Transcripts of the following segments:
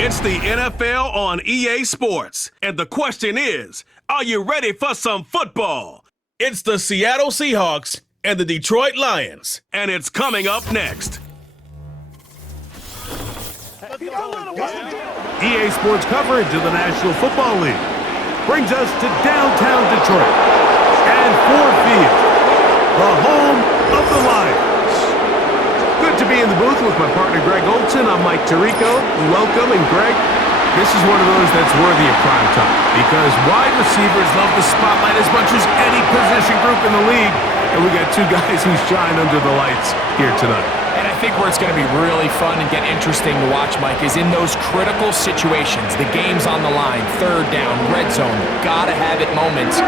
It's the NFL on EA Sports, and the question is, are you ready for some football? It's the Seattle Seahawks and the Detroit Lions, and it's coming up next. EA Sports coverage of the National Football League brings us to downtown Detroit and Ford Field, the home of the Lions. Good to be in the booth with my partner Greg Olson. I'm Mike Tirico. Welcome, and Greg, this is one of those that's worthy of prime time because wide receivers love the spotlight as much as any position group in the league, and we got two guys who shine under the lights here tonight. And I think where it's going to be really fun and get interesting to watch, Mike, is in those critical situations. The game's on the line, third down, red zone, gotta have it moments.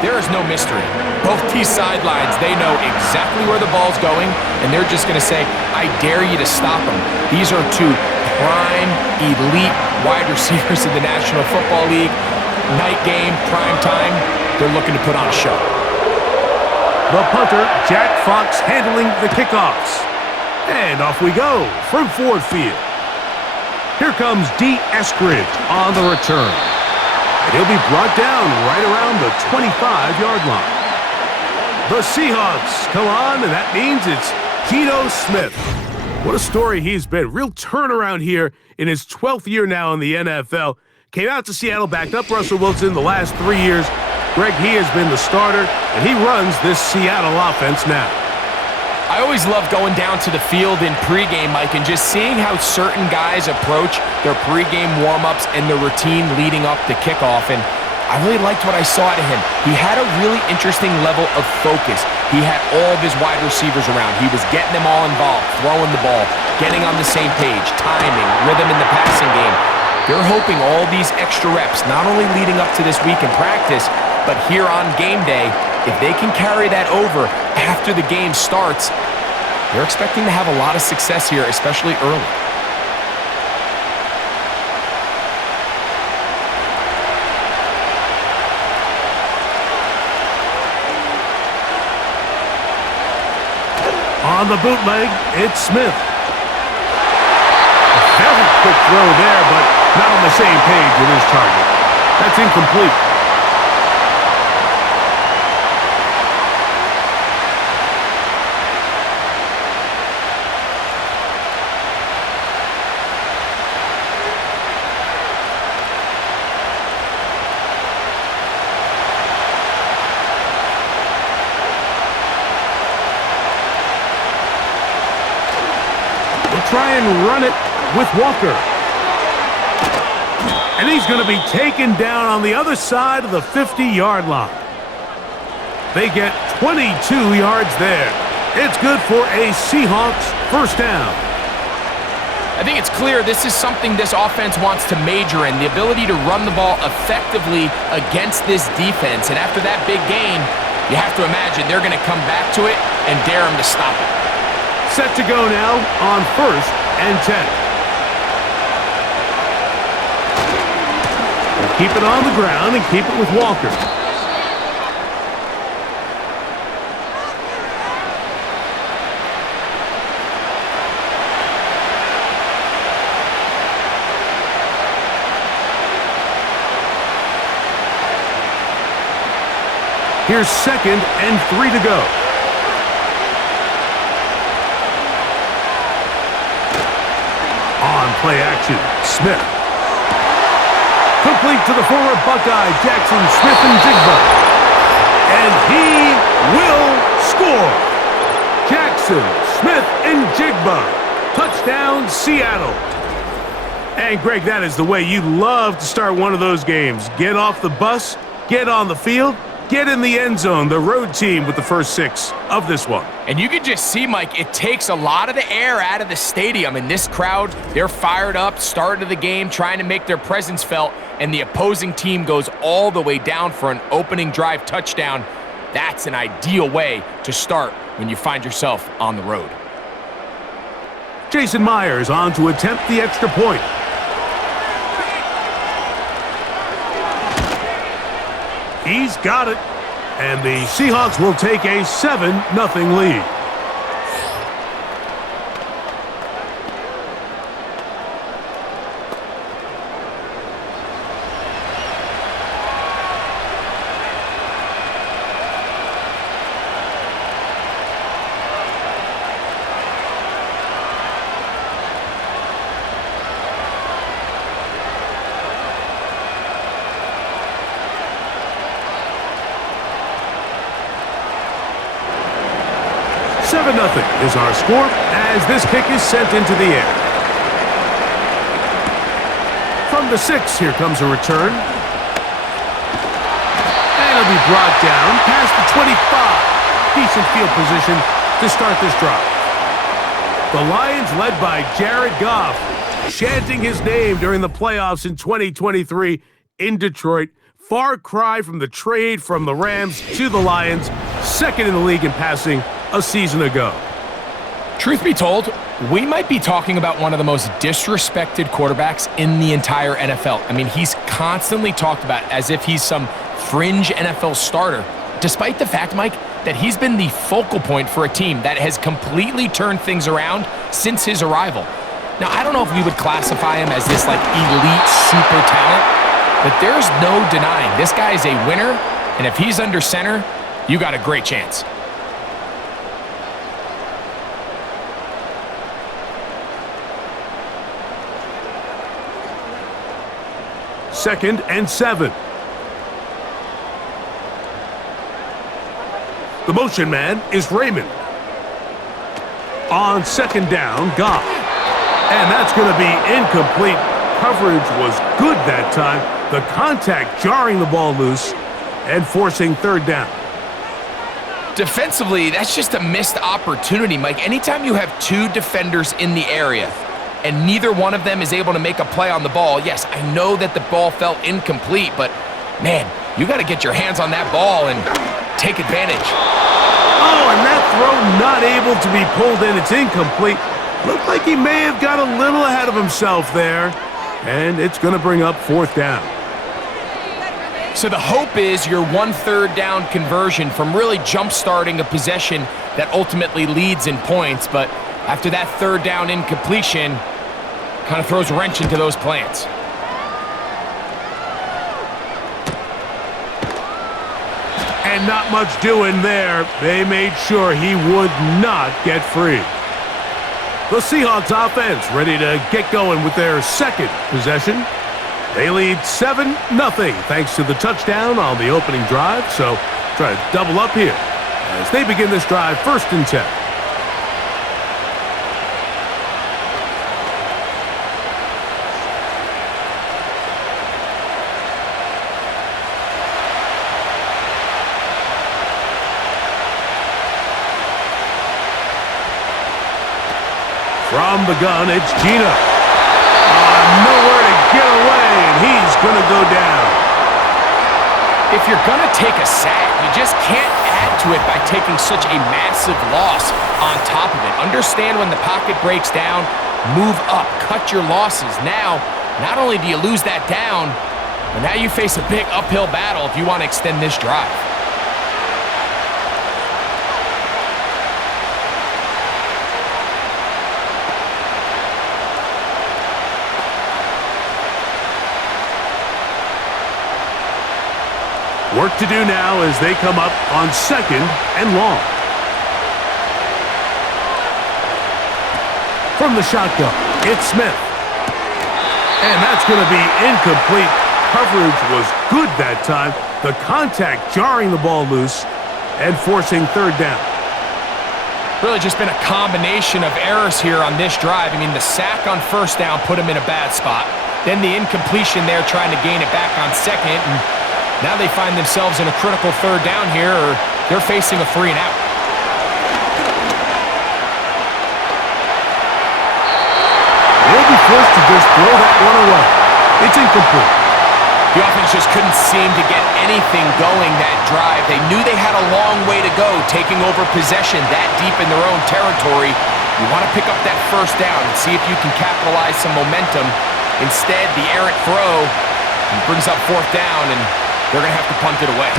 There is no mystery. Both these sidelines, they know exactly where the ball's going, and they're just going to say, I dare you to stop them. These are two prime, elite wide receivers in the National Football League. Night game, prime time, they're looking to put on a show. The punter, Jack Fox, handling the kickoffs. And off we go from Ford Field. Here comes D. Eskridge on the return. And he'll be brought down right around the 25-yard line. The Seahawks come on, and that means it's Geno Smith. What a story he's been. Real turnaround here in his 12th year now in the NFL. Came out to Seattle, backed up Russell Wilson the last 3 years. Greg, he has been the starter, and he runs this Seattle offense now. I always love going down to the field in pregame, Mike, and just seeing how certain guys approach their pregame warm-ups and the routine leading up to kickoff, and I really liked what I saw out of him. He had a really interesting level of focus. He had all of his wide receivers around. He was getting them all involved, throwing the ball, getting on the same page, timing, rhythm in the passing game. They're hoping all these extra reps, not only leading up to this week in practice, but here on game day, if they can carry that over after the game starts, they're expecting to have a lot of success here, especially early. On the bootleg, it's Smith. A very quick throw there, but not on the same page with his target. That's incomplete. Try and run it with Walker. And he's going to be taken down on the other side of the 50-yard line. They get 22 yards there. It's good for a Seahawks first down. I think it's clear this is something this offense wants to major in, the ability to run the ball effectively against this defense. And after that big gain, you have to imagine they're going to come back to it and dare them to stop it. Set to go now on 1st and 10. We'll keep it on the ground and keep it with Walker. Here's 2nd and 3 to go. On play action, Smith. Complete to the former Buckeye, Jackson Smith-Njigba. And he will score. Jackson Smith-Njigba. Touchdown, Seattle. And Greg, that is the way you love to start one of those games. Get off the bus, get on the field, get in the end zone, the road team with the first 6 of this one. And you can just see, Mike, it takes a lot of the air out of the stadium. And this crowd, they're fired up, start of the game, trying to make their presence felt. And the opposing team goes all the way down for an opening drive touchdown. That's an ideal way to start when you find yourself on the road. Jason Myers on to attempt the extra point. He's got it, and the Seahawks will take a 7-0 lead. 7-0 is our score as this kick is sent into the air. From the 6, here comes a return. And it'll be brought down past the 25. Decent field position to start this drive. The Lions, led by Jared Goff, chanting his name during the playoffs in 2023 in Detroit. Far cry from the trade from the Rams to the Lions, second in the league in passing a season ago. Truth be told, we might be talking about one of the most disrespected quarterbacks in the entire NFL. I mean, he's constantly talked about as if he's some fringe NFL starter, despite the fact, Mike, that he's been the focal point for a team that has completely turned things around since his arrival. Now, I don't know if we would classify him as this, like, elite super talent, but there's no denying this guy is a winner, and if he's under center, you got a great chance. Second and 7. The motion man is Raymond. On second down, Goff. And that's going to be incomplete. Coverage was good that time. The contact jarring the ball loose and forcing third down. Defensively, that's just a missed opportunity, Mike. Anytime you have two defenders in the area and neither one of them is able to make a play on the ball, yes, I know that the ball felt incomplete, but man, you got to get your hands on that ball and take advantage. Oh, and that throw not able to be pulled in. It's incomplete. Looked like he may have got a little ahead of himself there. And it's going to bring up fourth down. So the hope is your 1 3rd down conversion from really jump-starting a possession that ultimately leads in points. But after that 3rd down incompletion, kind of throws a wrench into those plans. And not much doing there. They made sure he would not get free. The Seahawks offense ready to get going with their second possession. They lead 7-0 thanks to the touchdown on the opening drive. So try to double up here as they begin this drive 1st and 10. From the gun, it's Gino. Nowhere to get away, and he's going to go down. If you're going to take a sack, you just can't add to it by taking such a massive loss on top of it. Understand when the pocket breaks down, move up, cut your losses. Now, not only do you lose that down, but now you face a big uphill battle if you want to extend this drive. Work to do now as they come up on 2nd and long. From the shotgun, it's Smith. And that's going to be incomplete. Coverage was good that time. The contact jarring the ball loose and forcing 3rd down. Really just been a combination of errors here on this drive. I mean, the sack on 1st down put him in a bad spot. Then the incompletion there trying to gain it back on 2nd. And now they find themselves in a critical 3rd down here, or they're facing a 3 and out. They'll be forced to just throw that one away. It's incomplete. The offense just couldn't seem to get anything going that drive. They knew they had a long way to go, taking over possession that deep in their own territory. You want to pick up that 1st down and see if you can capitalize some momentum. Instead, the errant throw brings up 4th down, and they're going to have to punt it away.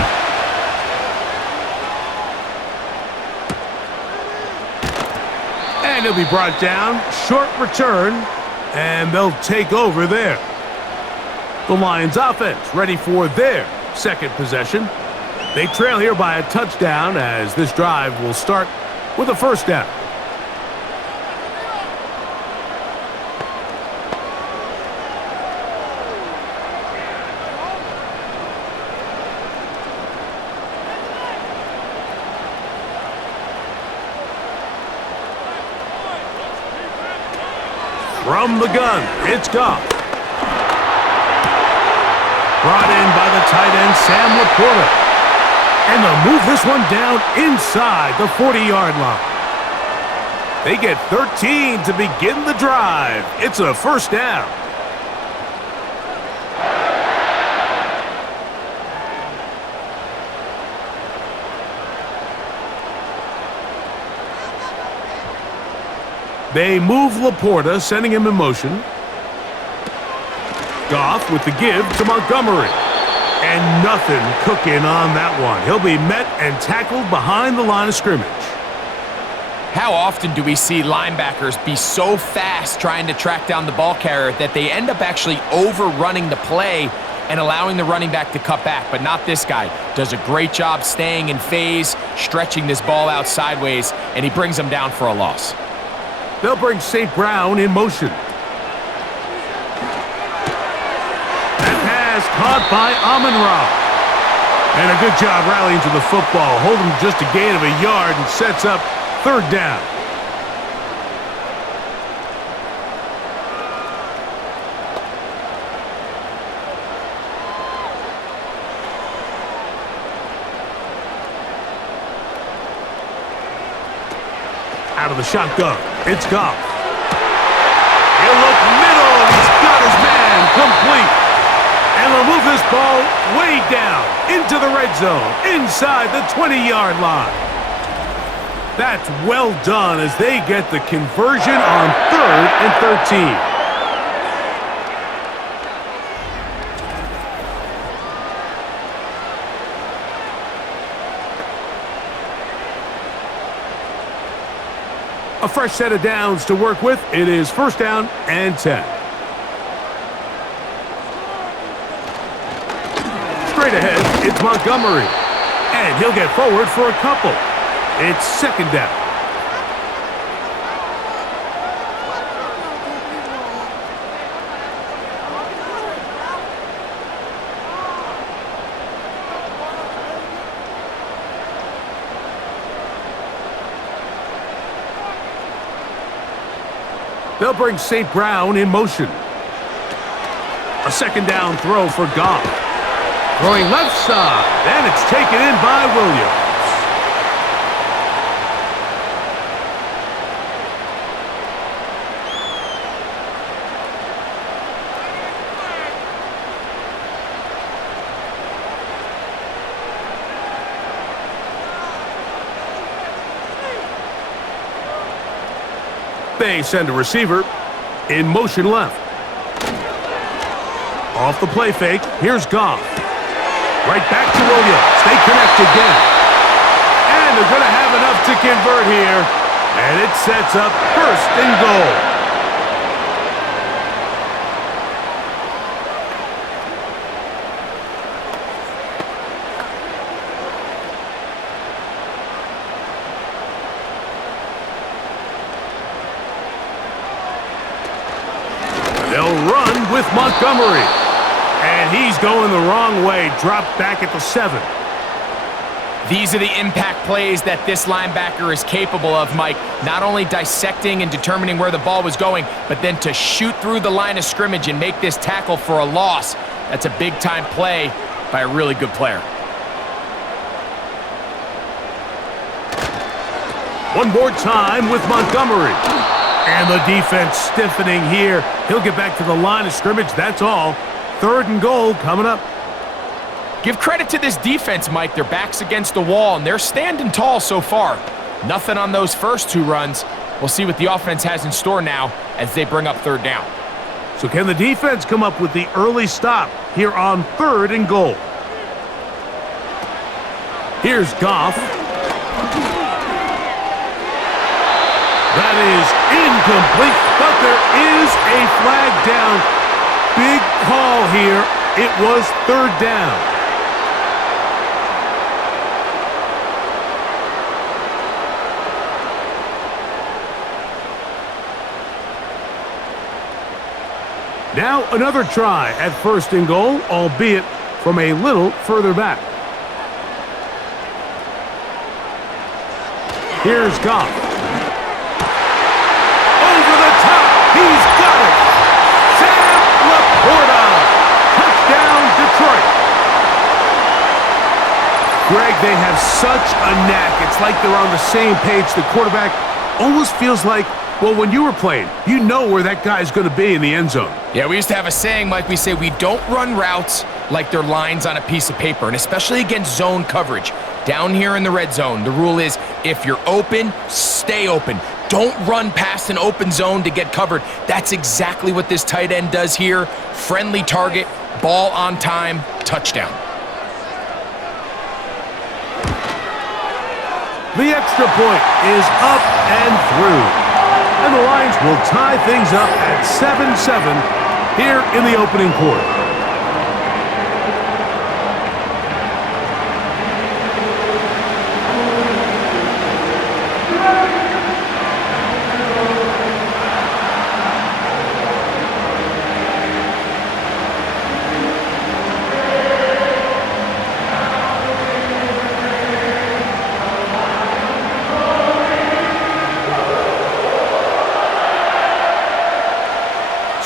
And he'll be brought down. Short return, and they'll take over there. The Lions offense ready for their 2nd possession. They trail here by a touchdown as this drive will start with a 1st down. From the gun, it's Goff. Brought in by the tight end, Sam Laporta. And they'll move this one down inside the 40-yard line. They get 13 to begin the drive. It's a first down. They move Laporta, sending him in motion. Goff with the give to Montgomery. And nothing cooking on that one. He'll be met and tackled behind the line of scrimmage. How often do we see linebackers be so fast trying to track down the ball carrier that they end up actually overrunning the play and allowing the running back to cut back? But not this guy. Does a great job staying in phase, stretching this ball out sideways, and he brings them down for a loss. They'll bring St. Brown in motion. That pass caught by Amon-Ra. And a good job rallying to the football. Holding just a gain of a yard and sets up third down. Out of the shotgun, it's Goff. He'll look middle, and he's got his man complete. And they'll move this ball way down into the red zone, inside the 20-yard line. That's well done as they get the conversion on 3rd and 13. A fresh set of downs to work with. It is first down and 10. Straight ahead, it's Montgomery. And he'll get forward for a couple. It's second down. They'll bring St. Brown in motion. A second down throw for Goff. Throwing left side, and it's taken in by Williams. They send a receiver in motion left. Off the play fake, here's Goff. Right back to Williams. They connect again. And they're going to have enough to convert here. And it sets up first and goal. They'll run with Montgomery. And he's going the wrong way. Dropped back at the 7. These are the impact plays that this linebacker is capable of, Mike. Not only dissecting and determining where the ball was going, but then to shoot through the line of scrimmage and make this tackle for a loss. That's a big-time play by a really good player. One more time with Montgomery. And the defense stiffening here. He'll get back to the line of scrimmage, that's all. 3rd and goal coming up. Give credit to this defense, Mike. Their back's against the wall, and they're standing tall so far. Nothing on those first 2 runs. We'll see what the offense has in store now as they bring up 3rd down. So can the defense come up with the early stop here on 3rd and goal? Here's Goff. That is incomplete, but there is a flag down. Big call here. It was 3rd down. Now another try at 1st and goal, albeit from a little further back. Here's Goff. Over the top. He's got it. Mike, they have such a knack. It's like they're on the same page. The quarterback almost feels like, well, when you were playing, you know where that guy's going to be in the end zone. Yeah, we used to have a saying, Mike. We say we don't run routes like they're lines on a piece of paper, and especially against zone coverage. Down here in the red zone, the rule is if you're open, stay open. Don't run past an open zone to get covered. That's exactly what this tight end does here. Friendly target, ball on time, touchdown. The extra point is up and through. And the Lions will tie things up at 7-7 here in the opening quarter.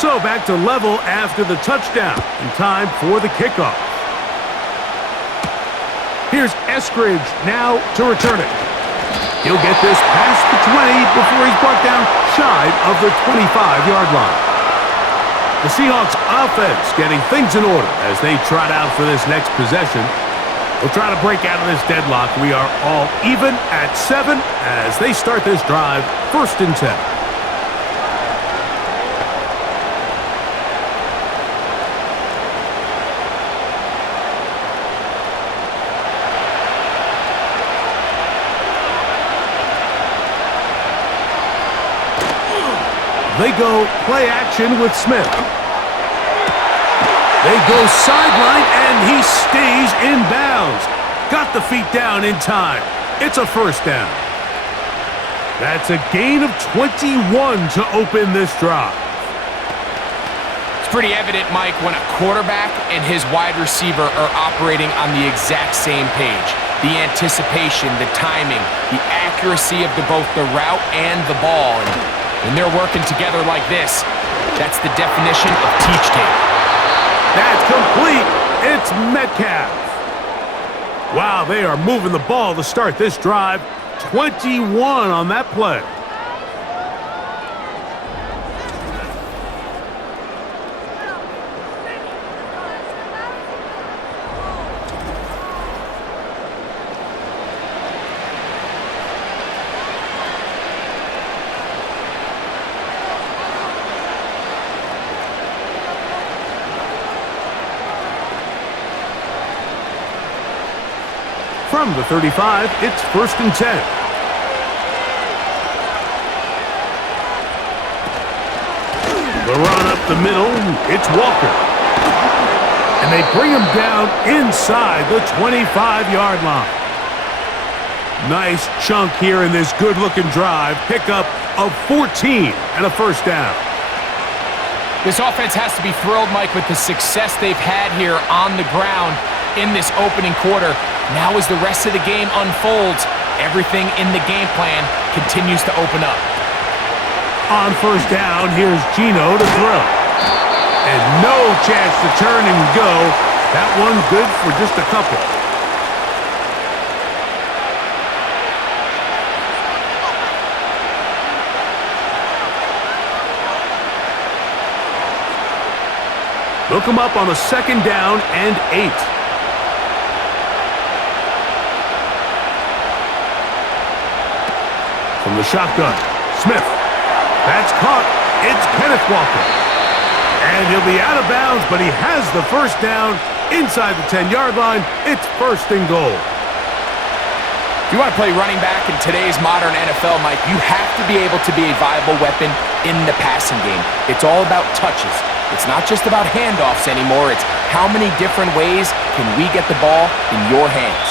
So back to level after the touchdown, and time for the kickoff. Here's Eskridge now to return it. He'll get this past the 20 before he's brought down shy of the 25-yard line. The Seahawks offense getting things in order as they trot out for this next possession. We'll try to break out of this deadlock. We are all even at 7 as they start this drive, 1st and 10. They go play action with Smith. They go sideline, and he stays in bounds. Got the feet down in time. It's a 1st down. That's a gain of 21 to open this drive. It's pretty evident, Mike, when a quarterback and his wide receiver are operating on the exact same page. The anticipation, the timing, the accuracy of both the route and the ball. And when they're working together like this, that's the definition of teach tape. That's complete. It's Metcalf. Wow, they are moving the ball to start this drive. 21 on that play. From the 35, it's 1st and 10. The run up the middle, it's Walker. And they bring him down inside the 25-yard line. Nice chunk here in this good-looking drive. Pickup of 14 and a 1st down. This offense has to be thrilled, Mike, with the success they've had here on the ground in this opening quarter. Now as the rest of the game unfolds, everything in the game plan continues to open up. On 1st down, here's Gino to throw. And no chance to turn and go. That one good for just a couple. Look him up on a 2nd down and 8. From the shotgun, Smith. That's caught. It's Kenneth Walker. And he'll be out of bounds, but he has the 1st down inside the 10-yard line. It's 1st and goal. If you want to play running back in today's modern NFL, Mike, you have to be able to be a viable weapon in the passing game. It's all about touches. It's not just about handoffs anymore. It's how many different ways can we get the ball in your hands.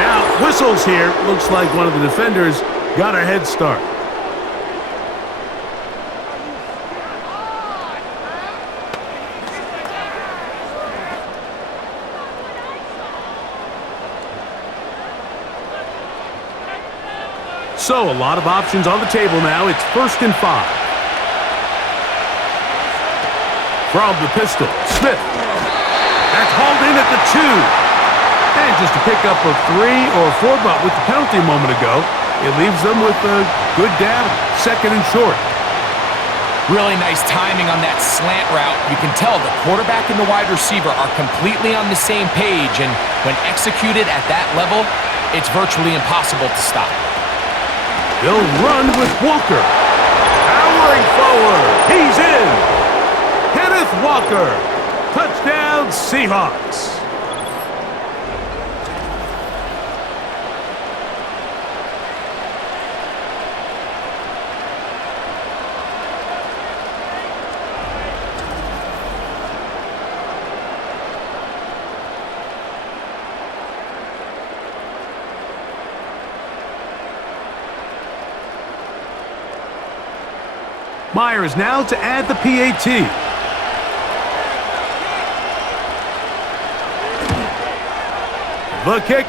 Now, whistles here. Looks like one of the defenders got a head start. So, a lot of options on the table now. It's 1st and 5. From the pistol, Smith. That's hauled in at the 2. And just a pickup of 3 or 4, but with the penalty a moment ago, it leaves them with a good down, 2nd and short. Really nice timing on that slant route. You can tell the quarterback and the wide receiver are completely on the same page, and when executed at that level, it's virtually impossible to stop. They'll run with Walker. Powering forward. He's in. Kenneth Walker. Touchdown, Seahawks. Myers now to add the PAT. The kick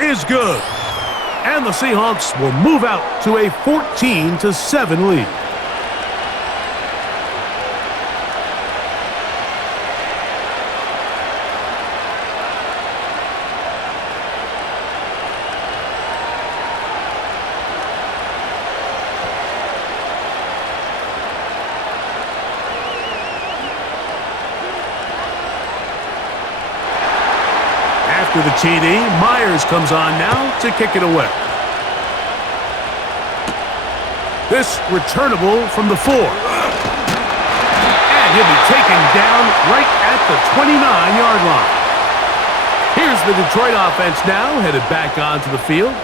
is good. And the Seahawks will move out to a 14-7 lead. After the TD, Myers comes on now to kick it away. This returnable from the 4. And he'll be taken down right at the 29-yard line. Here's the Detroit offense now headed back onto the field.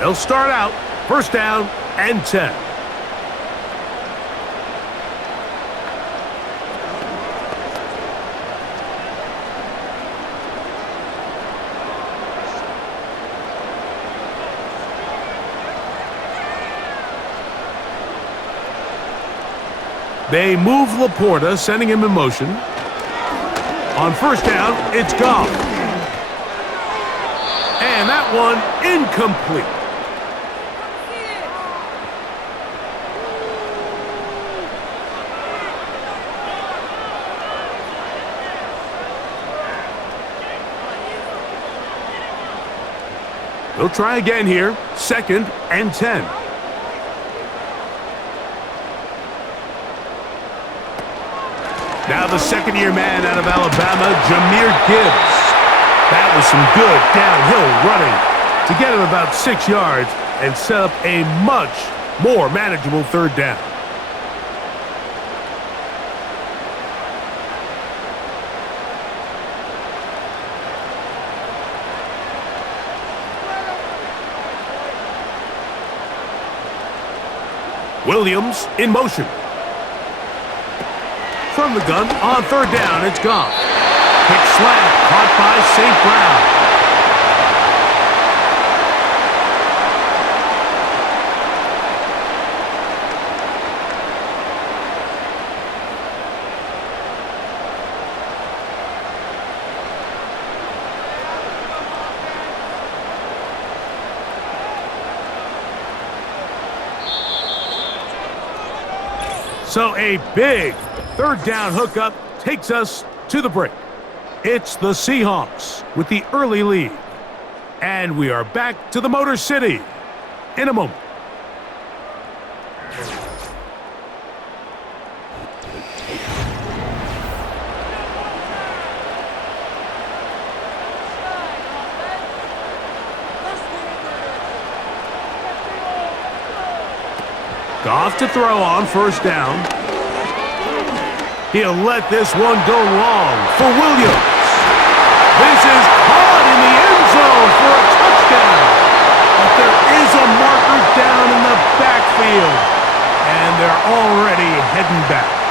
They'll start out 1st down and 10. They move Laporta, sending him in motion. On 1st down, it's Goff. And that one incomplete. They'll try again here, 2nd and 10. Now the 2nd-year man out of Alabama, Jahmyr Gibbs. That was some good downhill running to get him about 6 yards and set up a much more manageable 3rd down. Williams in motion. From the gun, on 3rd down, it's Goff. Kick slant, caught by St. Brown. So a big 3rd down hookup takes us to the break. It's the Seahawks with the early lead. And we are back to the Motor City in a moment. Goff to throw on 1st down. He'll let this one go long for Williams. This is caught in the end zone for a touchdown. But there is a marker down in the backfield. And they're already heading back.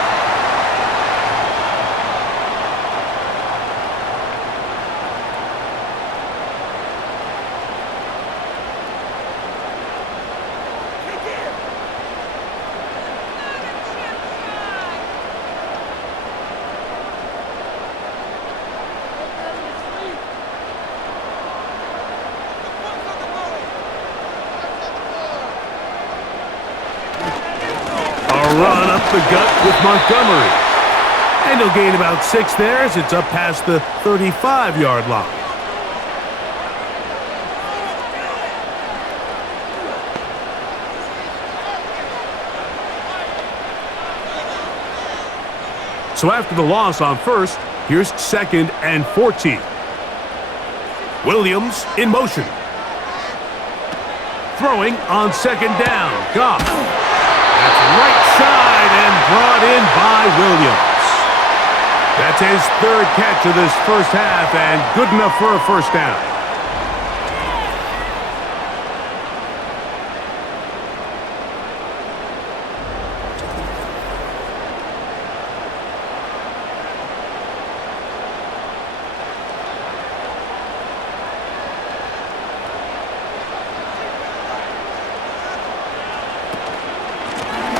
Run up the gut with Montgomery. And he'll gain about 6 there as it's up past the 35-yard line. So after the loss on first, here's 2nd and 14. Williams in motion. Throwing on 2nd down. Goff. That's right side and brought in by Williams. That's his 3rd catch of this first half and good enough for a first down.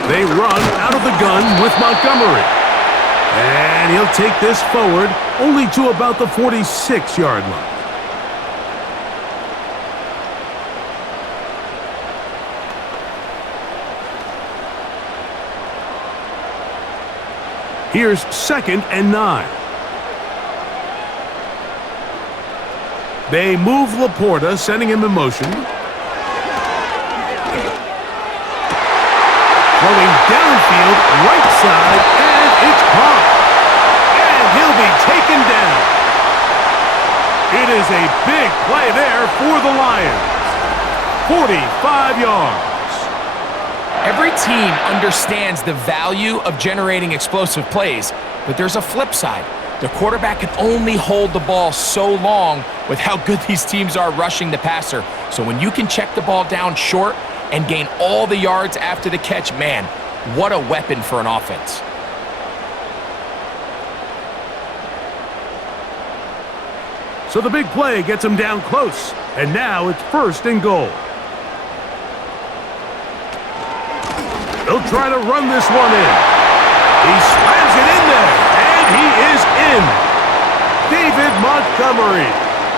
They run out of the gun with Montgomery. And he'll take this forward only to about the 46-yard line. Here's 2nd and 9. They move Laporta, sending him in motion. Throwing downfield, right side, and it's caught. And he'll be taken down. It is a big play there for the Lions. 45 yards. Every team understands the value of generating explosive plays, but there's a flip side. The quarterback can only hold the ball so long with how good these teams are rushing the passer. So when you can check the ball down short and gain all the yards after the catch, man, what a weapon for an offense. So the big play gets him down close, and now it's 1st and goal. They'll try to run this one in. He slams it in there, and he is in. David Montgomery,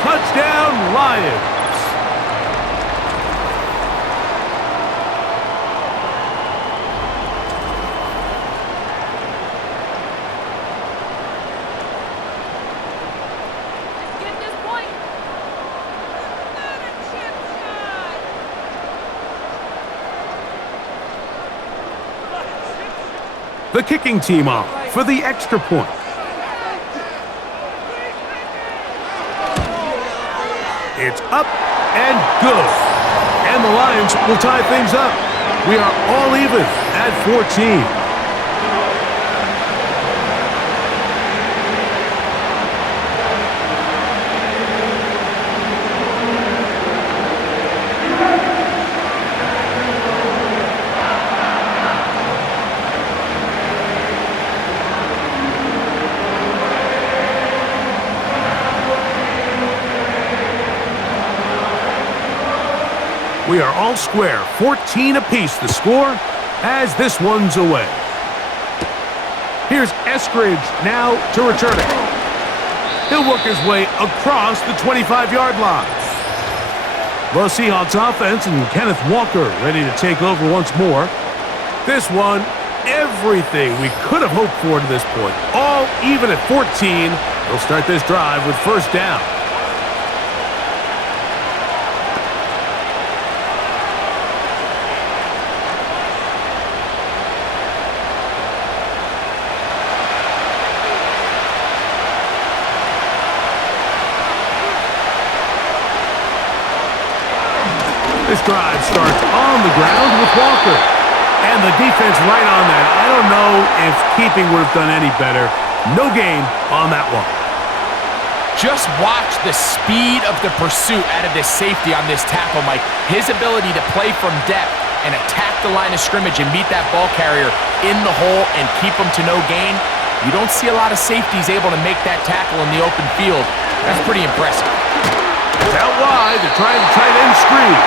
touchdown Lions. The kicking team off for the extra point. It's up and good. And the Lions will tie things up. We are all even at 14. We are all square, 14 apiece the score as this one's away. Here's Eskridge now to return it. He'll work his way across the 25-yard line. The Seahawks offense and Kenneth Walker ready to take over once more. This one, everything we could have hoped for to this point. All even at 14. They'll start this drive with 1st down. This drive starts on the ground with Walker. And the defense right on that. I don't know if keeping would have done any better. No gain on that one. Just watch the speed of the pursuit out of this safety on this tackle, Mike. His ability to play from depth and attack the line of scrimmage and meet that ball carrier in the hole and keep him to no gain. You don't see a lot of safeties able to make that tackle in the open field. That's pretty impressive. Out wide, they're trying to tight end screen.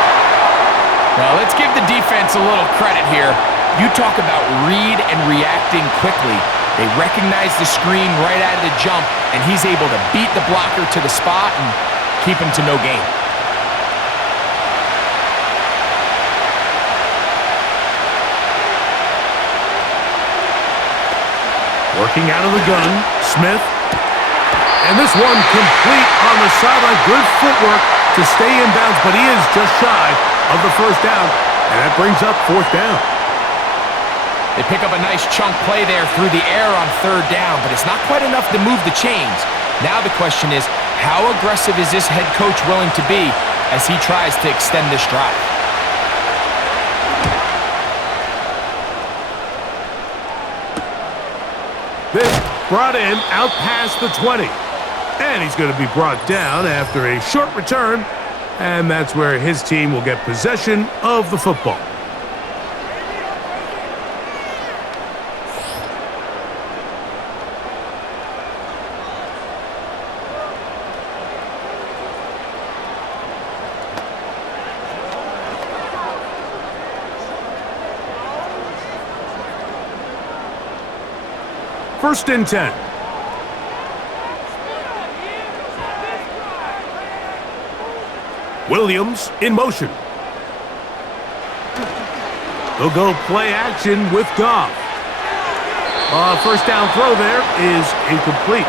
Well, let's give the defense a little credit here. You talk about read and reacting quickly. They recognize the screen right out of the jump, and he's able to beat the blocker to the spot and keep him to no gain. Working out of the gun, Smith. And this one complete on the sideline. Good footwork to stay in bounds, but he is just shy of the 1st down, and that brings up 4th down. They pick up a nice chunk play there through the air on third down, but it's not quite enough to move the chains. Now the question is, how aggressive is this head coach willing to be as he tries to extend this drive? This brought in out past the 20. And he's going to be brought down after a short return. And that's where his team will get possession of the football. First and 10. Williams in motion. They'll go play action with Goff. First down throw there is incomplete.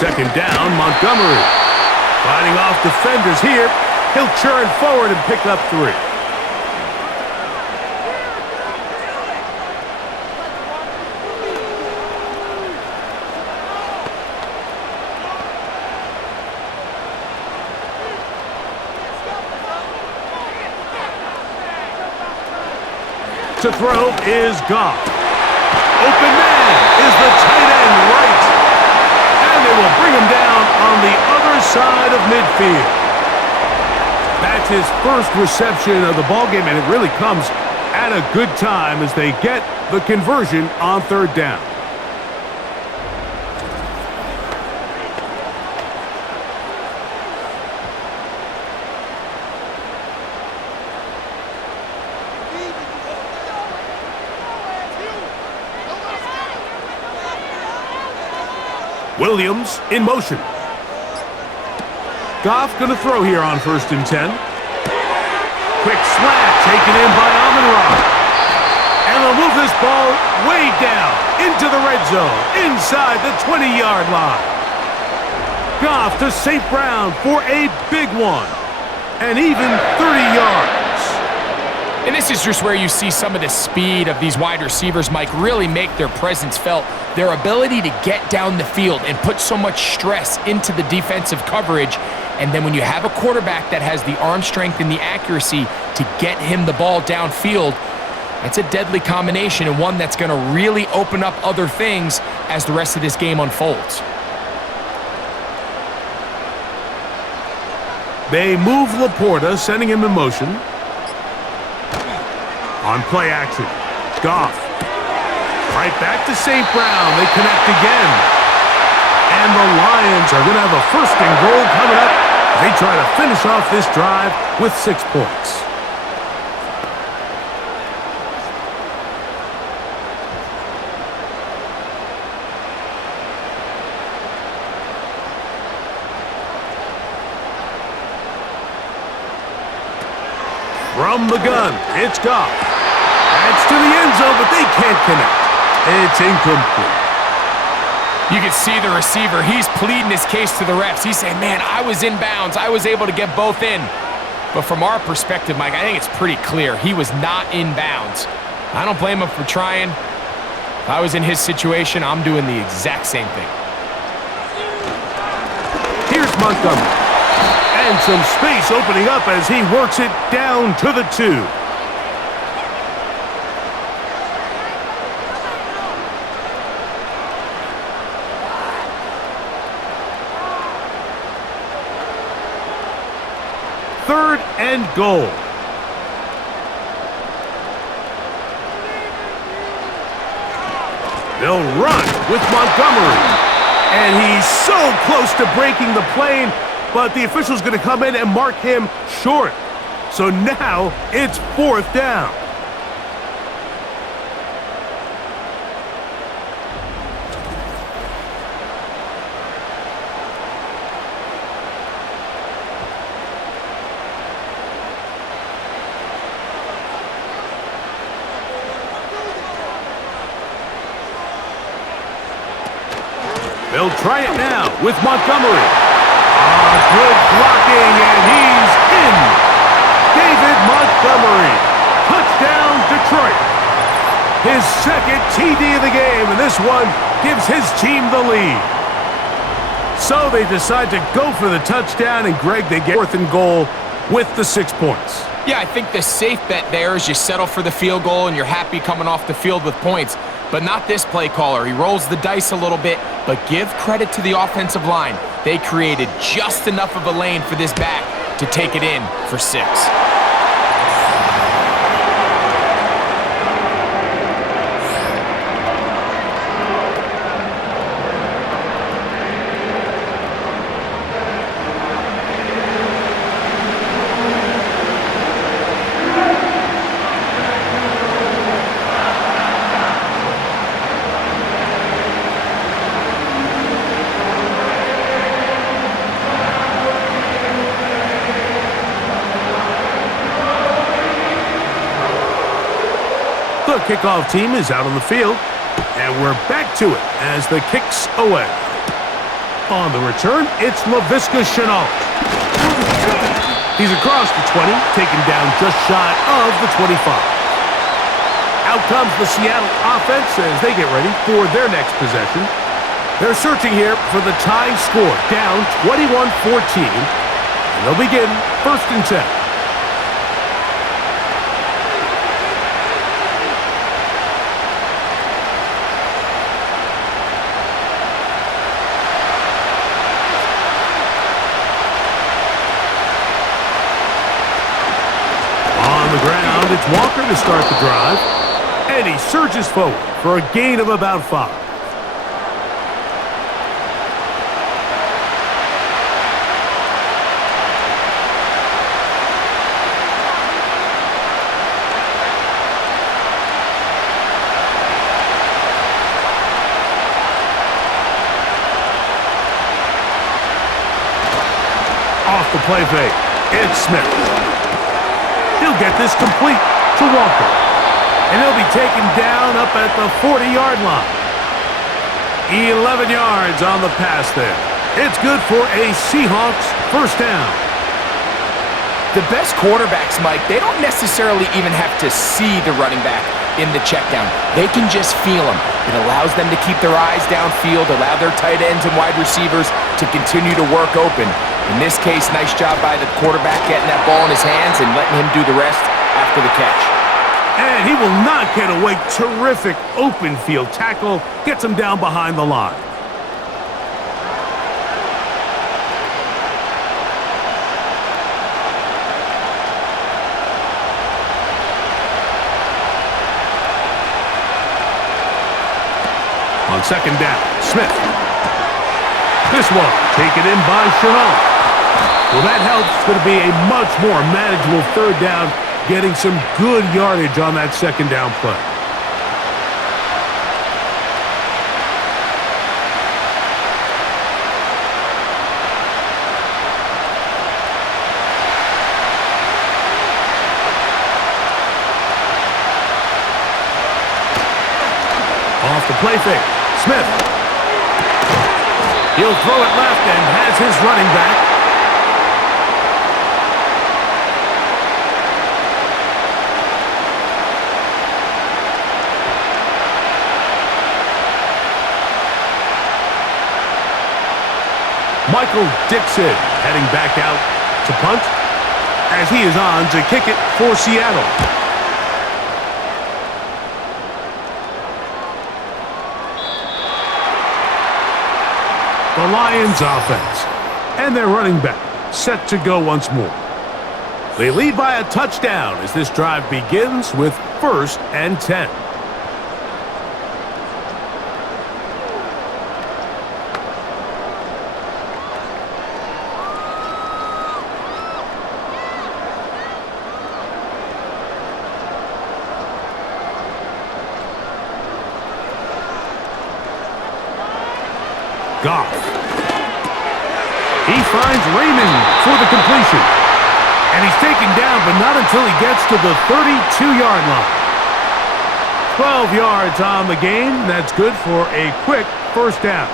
Second down, Montgomery. Fighting off defenders here. He'll churn forward and pick up 3. To throw is Goff. Open man is the tight end right. And they will bring him down on the other side of midfield. That's his first reception of the ballgame, and it really comes at a good time as they get the conversion on third down. Williams in motion. Goff going to throw here on first and 10. Quick slant taken in by Amon-Ra. And they'll move this ball way down into the red zone, inside the 20-yard line. Goff to St. Brown for a big one, and even 30 yards. And this is just where you see some of the speed of these wide receivers, Mike, really make their presence felt. Their ability to get down the field and put so much stress into the defensive coverage. And then when you have a quarterback that has the arm strength and the accuracy to get him the ball downfield, that's a deadly combination and one that's going to really open up other things as the rest of this game unfolds. They move Laporta, sending him in motion. On play action, Goff. Right back to St. Brown. They connect again. And the Lions are going to have a first and goal coming up. They try to finish off this drive with 6 points. From the gun, it's Goff. That's to the end zone, but they can't connect. It's incomplete. You can see the receiver. He's pleading his case to the refs. He's saying, man, I was in bounds. I was able to get both in. But from our perspective, Mike, I think it's pretty clear. He was not in bounds. I don't blame him for trying. If I was in his situation, I'm doing the exact same thing. Here's Montgomery. And some space opening up as he works it down to the 2. Third and goal. They'll run with Montgomery. And he's so close to breaking the plane, but the official's going to come in and mark him short. So now it's 4th down. They'll try it now with Montgomery. Good blocking, and he's in. David Montgomery. Touchdown, Detroit. His second TD of the game, and this one gives his team the lead. So they decide to go for the touchdown, and Greg, they get 4th and goal with the 6 points. Yeah, I think the safe bet there is you settle for the field goal and you're happy coming off the field with points. But not this play caller. He rolls the dice a little bit, but give credit to the offensive line. They created just enough of a lane for this back to take it in for 6. The kickoff team is out on the field, and we're back to it as the kick's away. On the return, it's Laviska Shenault. He's across the 20, taken down just shy of the 25. Out comes the Seattle offense as they get ready for their next possession. They're searching here for the tying score, down 21-14, and they'll begin 1st and 10. It's Walker to start the drive, and he surges forward for a gain of about 5. Off the play fake, it's Smith. He'll get this complete to Walker. And he'll be taken down up at the 40-yard line. 11 yards on the pass there. It's good for a Seahawks 1st down. The best quarterbacks, Mike, they don't necessarily even have to see the running back in the check down. They can just feel him. It allows them to keep their eyes downfield, allow their tight ends and wide receivers to continue to work open. In this case, nice job by the quarterback getting that ball in his hands and letting him do the rest after the catch. And he will not get away. Terrific open field tackle. Gets him down behind the line. On 2nd down, Smith. This one taken in by Shenault. Well, that helps. It's going to be a much more manageable 3rd down, getting some good yardage on that 2nd down play. Off the play fake, Smith. He'll throw it left and has his running back. Michael Dixon heading back out to punt as he is on to kick it for Seattle. The Lions offense and their running back set to go once more. They lead by a touchdown as this drive begins with 1st and 10. Goff. He finds Raymond for the completion. And he's taken down, but not until he gets to the 32-yard line. 12 yards on the game. That's good for a quick 1st down.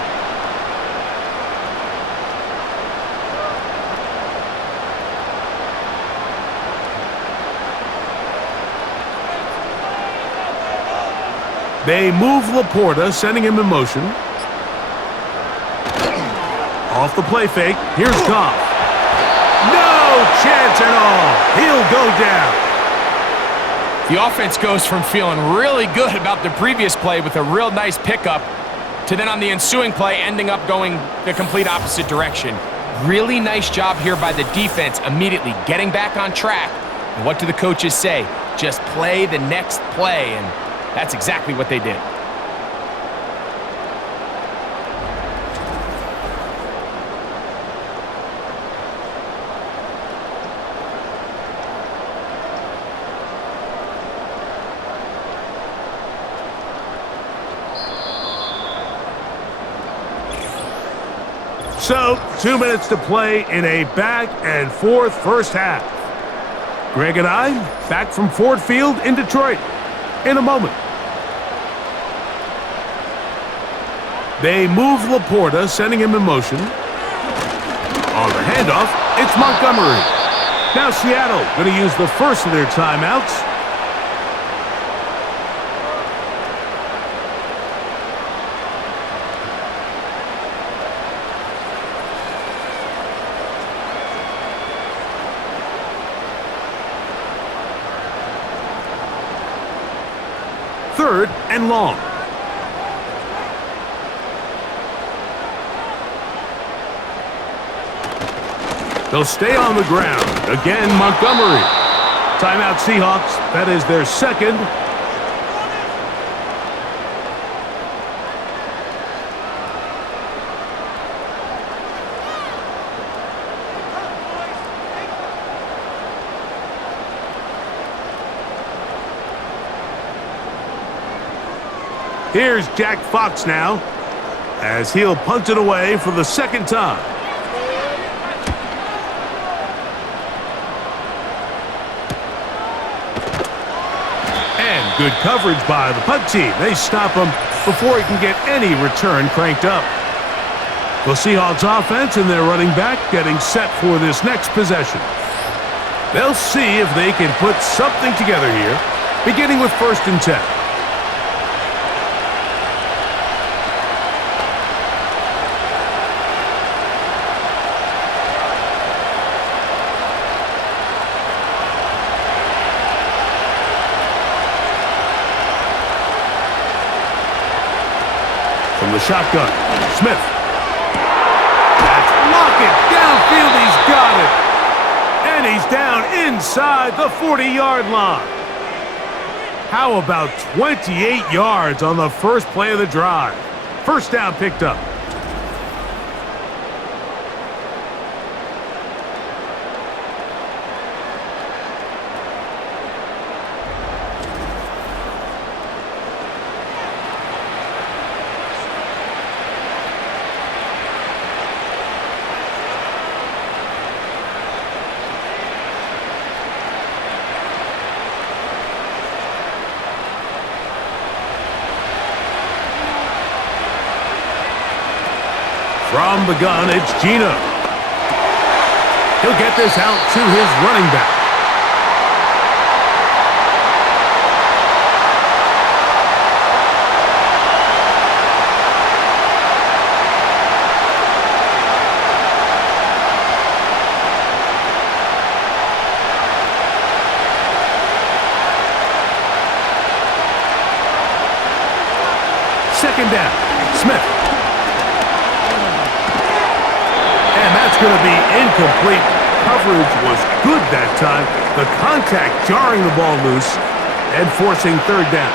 They move Laporta, sending him in motion. Off the play fake, here's Goff. No chance at all. He'll go down. The offense goes from feeling really good about the previous play with a real nice pickup to then on the ensuing play ending up going the complete opposite direction. Really nice job here by the defense immediately getting back on track. And what do the coaches say? Just play the next play, and that's exactly what they did. So, 2 minutes to play in a back-and-forth first half. Greg and I back from Ford Field in Detroit in a moment. They move Laporta, sending him in motion. On the handoff, it's Montgomery. Now Seattle going to use the first of their timeouts. Third and long. They'll stay on the ground. Again, Montgomery. Timeout Seahawks. That is their second. Here's Jack Fox now, as he'll punt it away for the second time. And good coverage by the punt team. They stop him before he can get any return cranked up. The Seahawks offense and their running back getting set for this next possession. They'll see if they can put something together here, beginning with 1st and 10. From the shotgun, Smith. That's Lockett. Downfield, he's got it. And he's down inside the 40-yard line. How about 28 yards on the first play of the drive? First down picked up. From the gun, it's Gino. He'll get this out to his running back. Second down, Smith. And that's going to be incomplete. Coverage was good that time. The contact jarring the ball loose and forcing third down.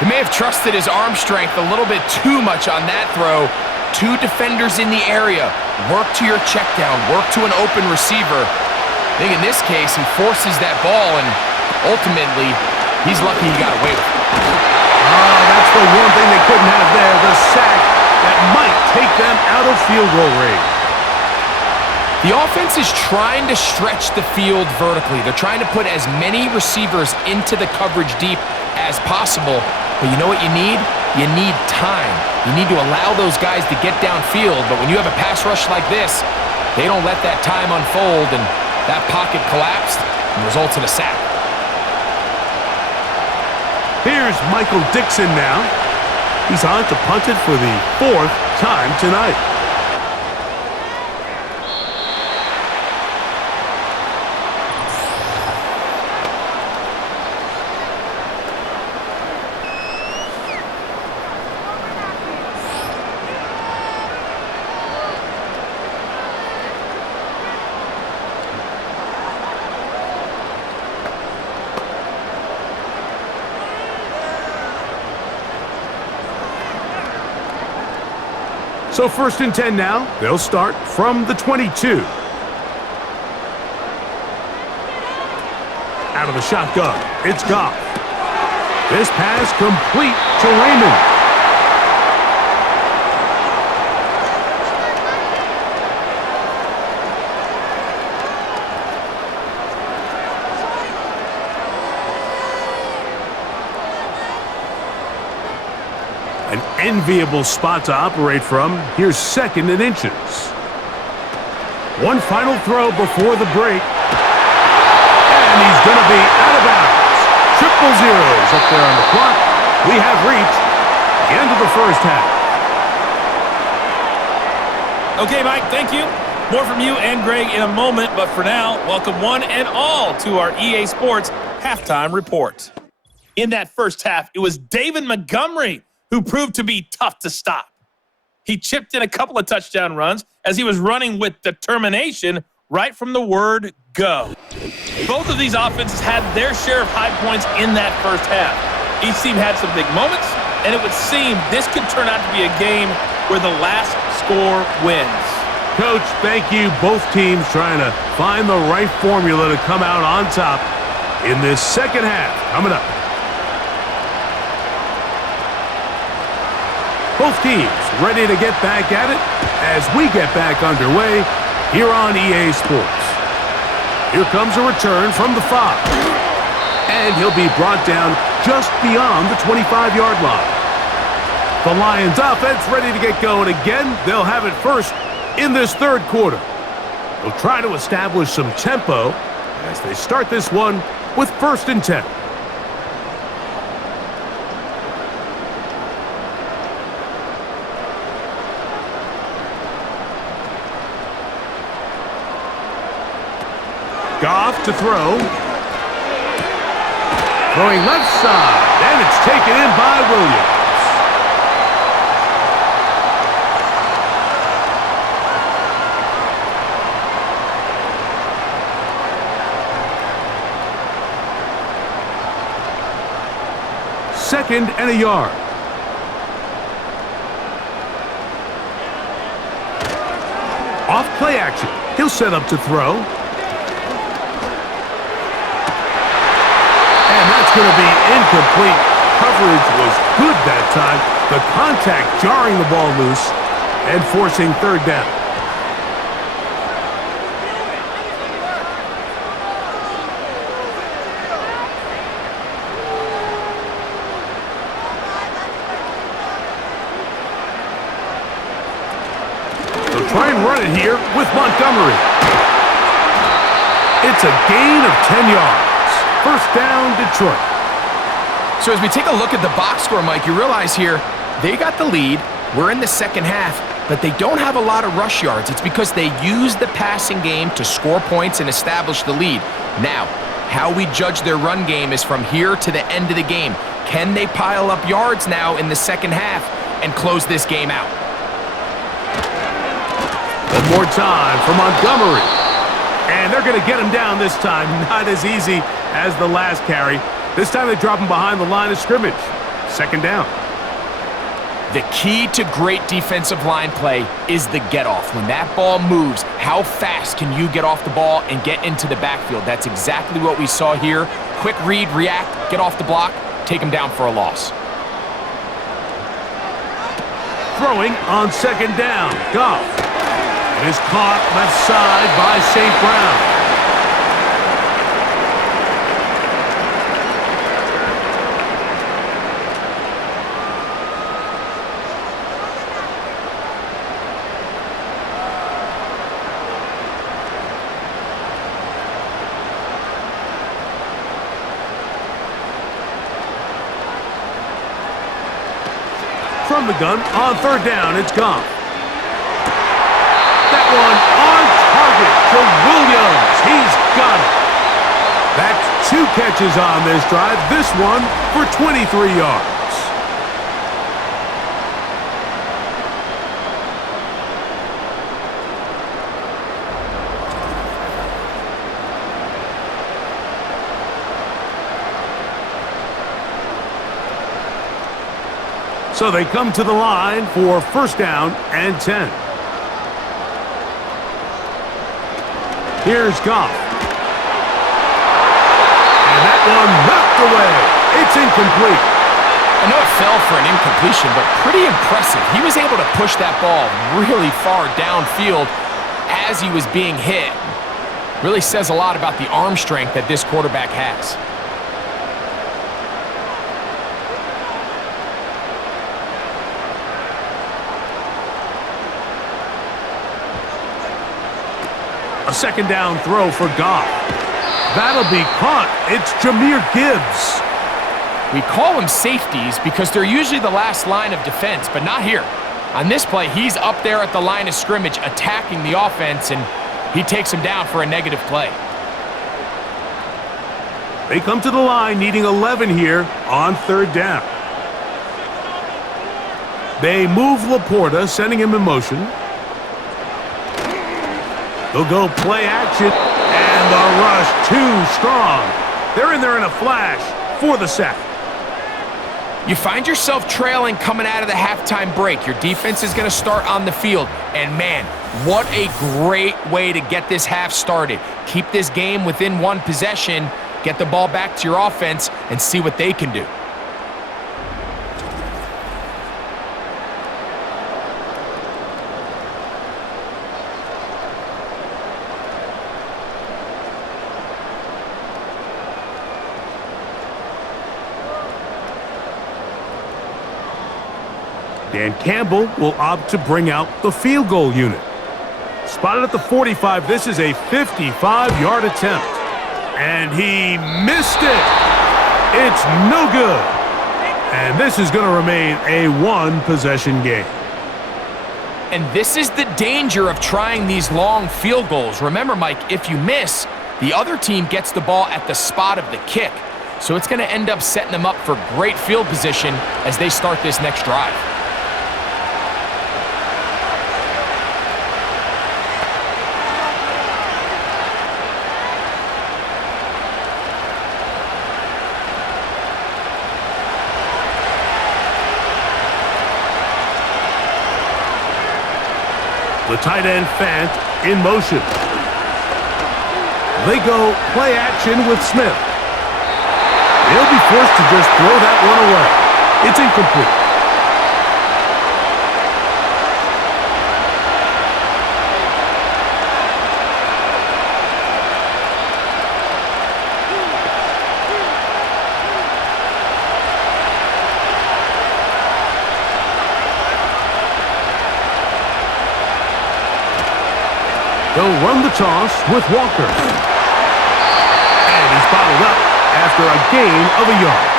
He may have trusted his arm strength a little bit too much on that throw. Two defenders in the area. Work to your check down. Work to an open receiver. I think in this case, he forces that ball, and ultimately, he's lucky he got away with it. That's the one thing they couldn't have there, the sack that might take them out of field goal range. The offense is trying to stretch the field vertically. They're trying to put as many receivers into the coverage deep as possible. But you know what you need? You need time. You need to allow those guys to get downfield. But when you have a pass rush like this, they don't let that time unfold, and that pocket collapsed and results in a sack. Here's Michael Dixon now. He's on to punt it for the 4th time tonight. So 1st and 10 now. They'll start from the 22. Out of the shotgun, it's Goff. This pass complete to Raymond. An enviable spot to operate from. Here's 2nd and inches. One final throw before the break. And he's going to be out of bounds. 000 up there on the clock. We have reached the end of the first half. Okay, Mike, thank you. More from you and Greg in a moment, but for now, welcome one and all to our EA Sports Halftime Report. In that first half, it was David Montgomery who proved to be tough to stop. He chipped in a couple of touchdown runs as he was running with determination right from the word go. Both of these offenses had their share of high points in that first half. Each team had some big moments, and it would seem this could turn out to be a game where the last score wins. Coach, thank you. Both teams trying to find the right formula to come out on top in this second half. Coming up. Both teams ready to get back at it as we get back underway here on EA Sports. Here comes a return from the 5. And he'll be brought down just beyond the 25-yard line. The Lions offense ready to get going again. They'll have it first in this third quarter. They'll try to establish some tempo as they start this one with 1st and 10. Goff to throw. Throwing left side, and it's taken in by Williams. Second and a yard. Off play action. He'll set up to throw. And that's going to be incomplete. Coverage was good that time. The contact jarring the ball loose and forcing 3rd down. They'll try and run it here with Montgomery. It's a gain of 10 yards. 1st down, Detroit. So as we take a look at the box score, Mike, you realize here they got the lead. We're in the second half, but they don't have a lot of rush yards. It's because they use the passing game to score points and establish the lead. Now, how we judge their run game is from here to the end of the game. Can they pile up yards now in the second half and close this game out? One more time for Montgomery. And they're going to get him down this time. Not as easy as the last carry. This time they drop him behind the line of scrimmage. 2nd down. The key to great defensive line play is the get-off. When that ball moves, how fast can you get off the ball and get into the backfield? That's exactly what we saw here. Quick read, react, get off the block, take him down for a loss. Throwing on 2nd down. Goff. It is caught left side by St. Brown. from the gun on third down. It's gone. That one on target to Williams. He's got it. That's 2 catches on this drive. This one for 23 yards. So they come to the line for first down and 10. Here's Goff. And that one knocked away. It's incomplete. I know it fell for an incompletion, but pretty impressive. He was able to push that ball really far downfield as he was being hit. Really says a lot about the arm strength that this quarterback has. A second down throw for Goff. That'll be caught. It's Jahmyr Gibbs. We call them safeties because they're usually the last line of defense, but not here. On this play, he's up there at the line of scrimmage attacking the offense, and he takes him down for a negative play. They come to the line needing 11 here on third down. They move Laporta, sending him in motion. They'll go play action, and the rush too strong. They're in there in a flash for the sack. You find yourself trailing coming out of the halftime break. Your defense is going to start on the field. And man, what a great way to get this half started. Keep this game within 1 possession, get the ball back to your offense, and see what they can do. Dan Campbell will opt to bring out the field goal unit. Spotted at the 45, this is a 55-yard attempt. And he missed it. It's no good. And this is going to remain a 1-possession game. And this is the danger of trying these long field goals. Remember, Mike, if you miss, the other team gets the ball at the spot of the kick. So it's going to end up setting them up for great field position as they start this next drive. The tight end Fant in motion. They go play action with Smith. He'll be forced to just throw that one away. It's incomplete. They'll run the toss with Walker. And he's bottled up after a gain of a yard.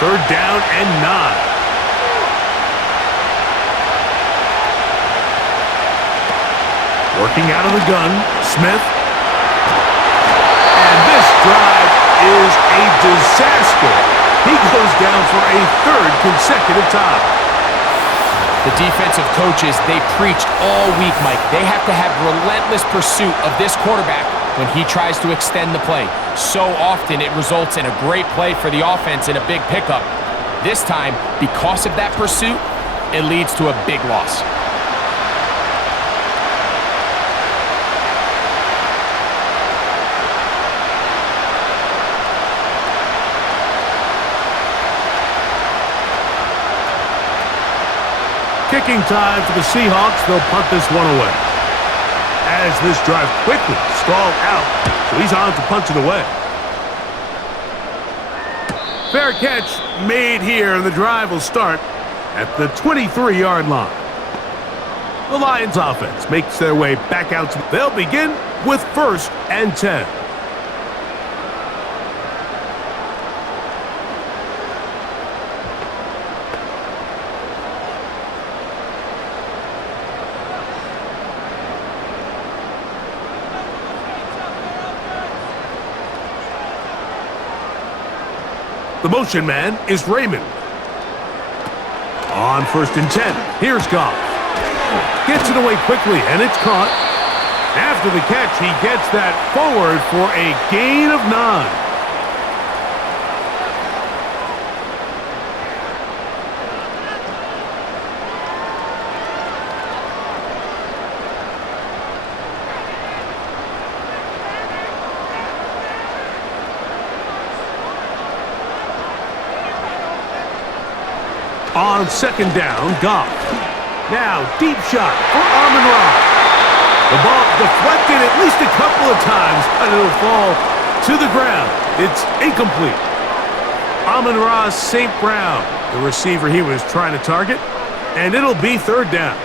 Third down and 9. Working out of the gun, Smith. Drive is a disaster. He goes down for a 3rd consecutive time. The defensive coaches, they preach all week, Mike. They have to have relentless pursuit of this quarterback when he tries to extend the play. So often it results in a great play for the offense and a big pickup. This time, because of that pursuit, it leads to a big loss. Kicking time for the Seahawks. They'll punt this one away. As this drive quickly stalled out, so he's on to punch it away. Fair catch made here, and the drive will start at the 23-yard line. The Lions offense makes their way back out. They'll begin with 1st and 10. The motion man is Raymond. On 1st and 10, here's Goff. Gets it away quickly, and it's caught. After the catch, he gets that forward for a gain of 9. On 2nd down, Goff. Now, deep shot for Amon-Ra. The ball deflected at least a couple of times, but it'll fall to the ground. It's incomplete. Amon-Ra St. Brown, the receiver he was trying to target, and it'll be 3rd down.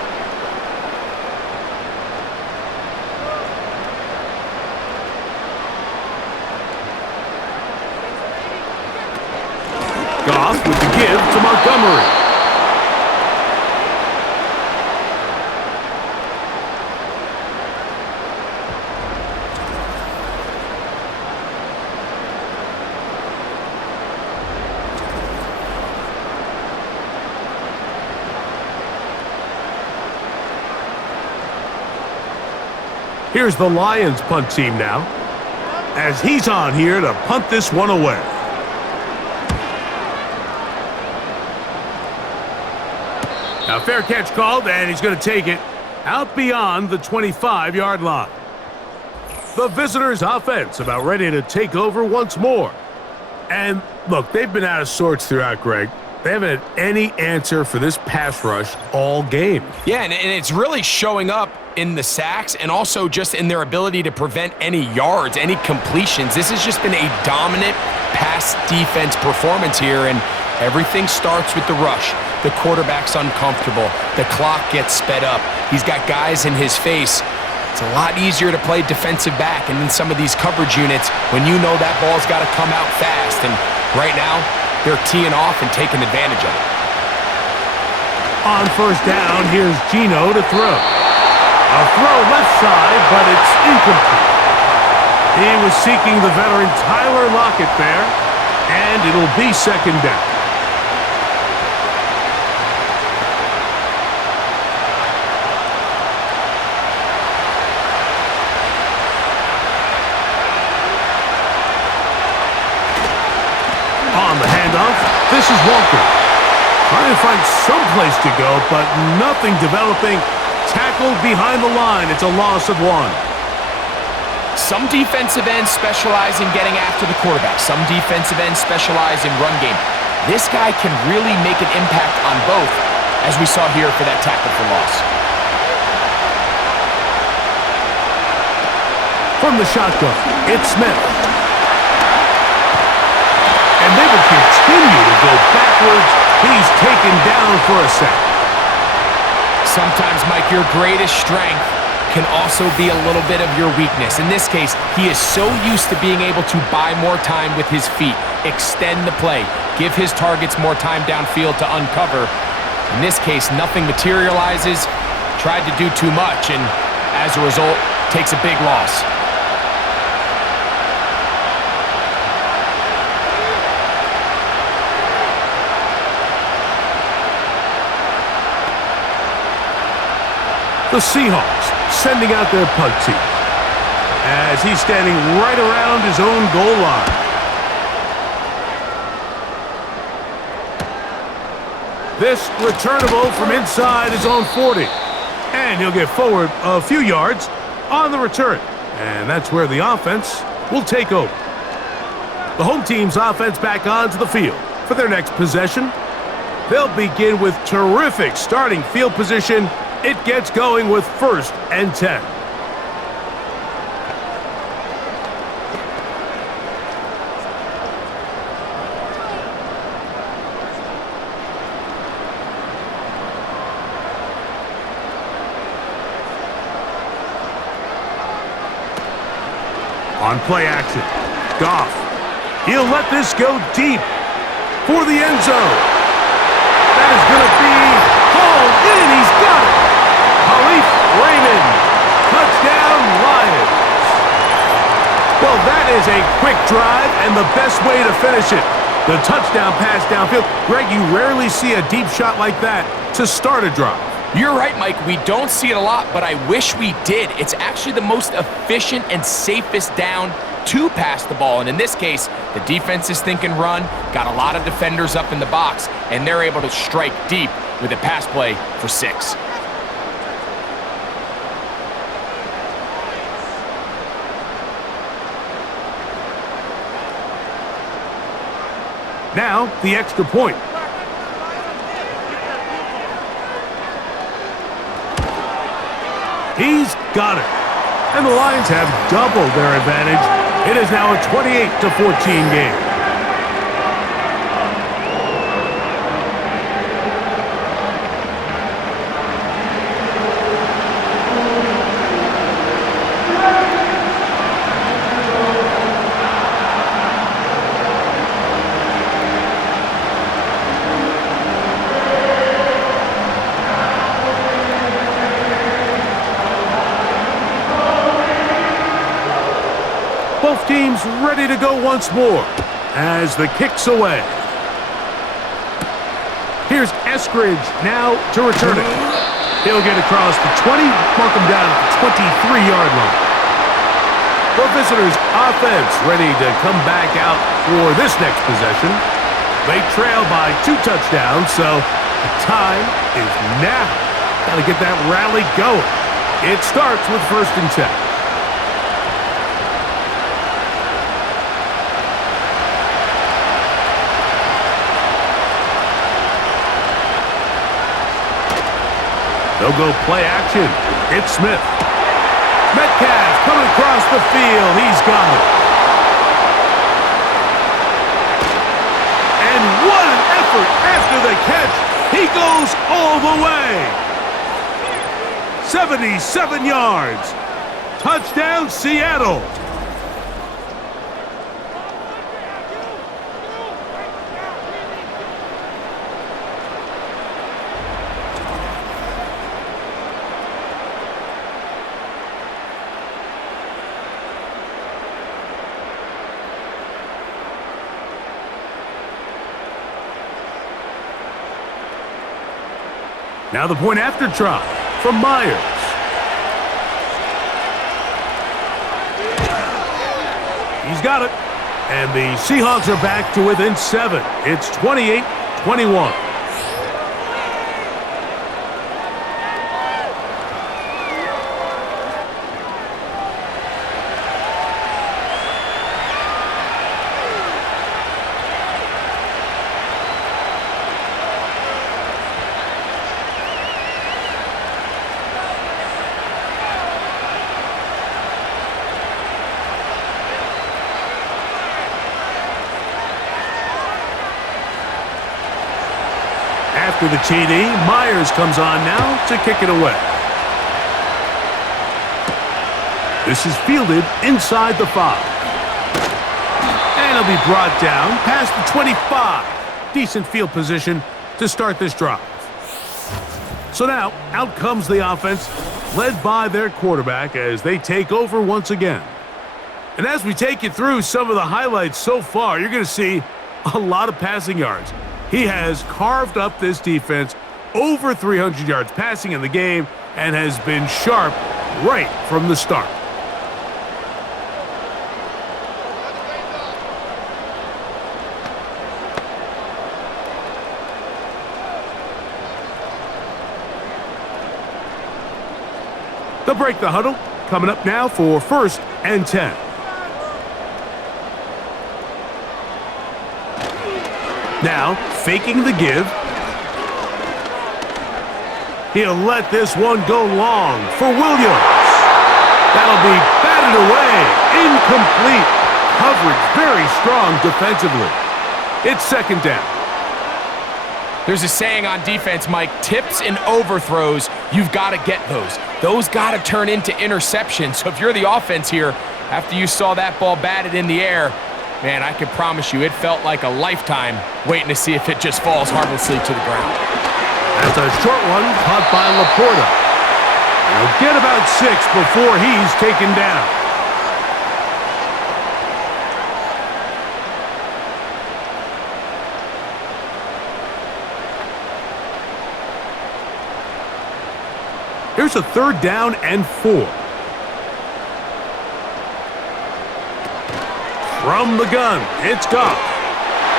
Goff with the give to Montgomery. Here's the Lions punt team now, as he's on here to punt this one away. Now, fair catch called, and he's going to take it out beyond the 25-yard line. The visitors' offense about ready to take over once more. And, look, they've been out of sorts throughout, Greg. They haven't had any answer for this pass rush all game. Yeah, and it's really showing up in the sacks and also just in their ability to prevent any yards, any completions. This has just been a dominant pass defense performance here, and everything starts with the rush. The quarterback's uncomfortable. The clock gets sped up. He's got guys in his face. It's a lot easier to play defensive back and in some of these coverage units when you know that ball's got to come out fast. And right now, they're teeing off and taking advantage of it. On 1st down, here's Geno to throw. A throw left side, but it's incomplete. He was seeking the veteran Tyler Lockett there, and it'll be 2nd down. On the handoff, this is Walker. Trying to find some place to go, but nothing developing. Tackled behind the line. It's a loss of 1. Some defensive ends specialize in getting after the quarterback. Some defensive ends specialize in run game. This guy can really make an impact on both, as we saw here for that tackle for loss. From the shotgun, it's Smith. And they will continue to go backwards. He's taken down for a sack. Sometimes, Mike, your greatest strength can also be a little bit of your weakness. In this case, he is so used to being able to buy more time with his feet, extend the play, give his targets more time downfield to uncover. In this case, nothing materializes, tried to do too much, and as a result, takes a big loss. The Seahawks sending out their punt team as he's standing right around his own goal line. This returnable from inside his own 40. And he'll get forward a few yards on the return. And that's where the offense will take over. The home team's offense back onto the field for their next possession. They'll begin with terrific starting field position. It gets going with 1st and 10. On play action, Goff. He'll let this go deep for the end zone. That is going to be hauled in. He's got it. Khalif Raymond. Touchdown, Lions. Well, that is a quick drive and the best way to finish it. The touchdown pass downfield. Greg, you rarely see a deep shot like that to start a drive. You're right, Mike. We don't see it a lot, but I wish we did. It's actually the most efficient and safest down to pass the ball. And in this case, the defense is thinking run, got a lot of defenders up in the box, and they're able to strike deep with a pass play for 6. Now, the extra point. He's got it. And the Lions have doubled their advantage. It is now a 28-14 game. Both teams ready to go once more as the kick's away. Here's Eskridge now to return it. He'll get across the 20, mark him down at the 23-yard line. The visitors' offense ready to come back out for this next possession. They trail by 2 touchdowns, so the time is now. Got to get that rally going. It starts with 1st and 10. They'll go play action. It's Smith. Metcalf coming across the field. He's got it. And what an effort after the catch. He goes all the way. 77 yards. Touchdown, Seattle. Now the point after try from Myers. He's got it. And the Seahawks are back to within 7. It's 28-21. After the TD, Myers comes on now to kick it away. This is fielded inside the 5. And it'll be brought down past the 25. Decent field position to start this drive. So now, out comes the offense, led by their quarterback as they take over once again. And as we take you through some of the highlights so far, you're going to see a lot of passing yards. He has carved up this defense, over 300 yards passing in the game, and has been sharp right from the start. They'll break the huddle, coming up now for 1st and 10. Now, faking the give. He'll let this one go long for Williams. That'll be batted away. Incomplete. Coverage very strong defensively. It's 2nd down. There's a saying on defense, Mike, tips and overthrows, you've got to get those. Those got to turn into interceptions. So if you're the offense here, After you saw that ball batted in the air, man, I can promise you it felt like a lifetime waiting to see if it just falls harmlessly to the ground. That's a short one caught by Laporta. He'll get about 6 before he's taken down. Here's a 3rd down and 4. From the gun, it's Goff.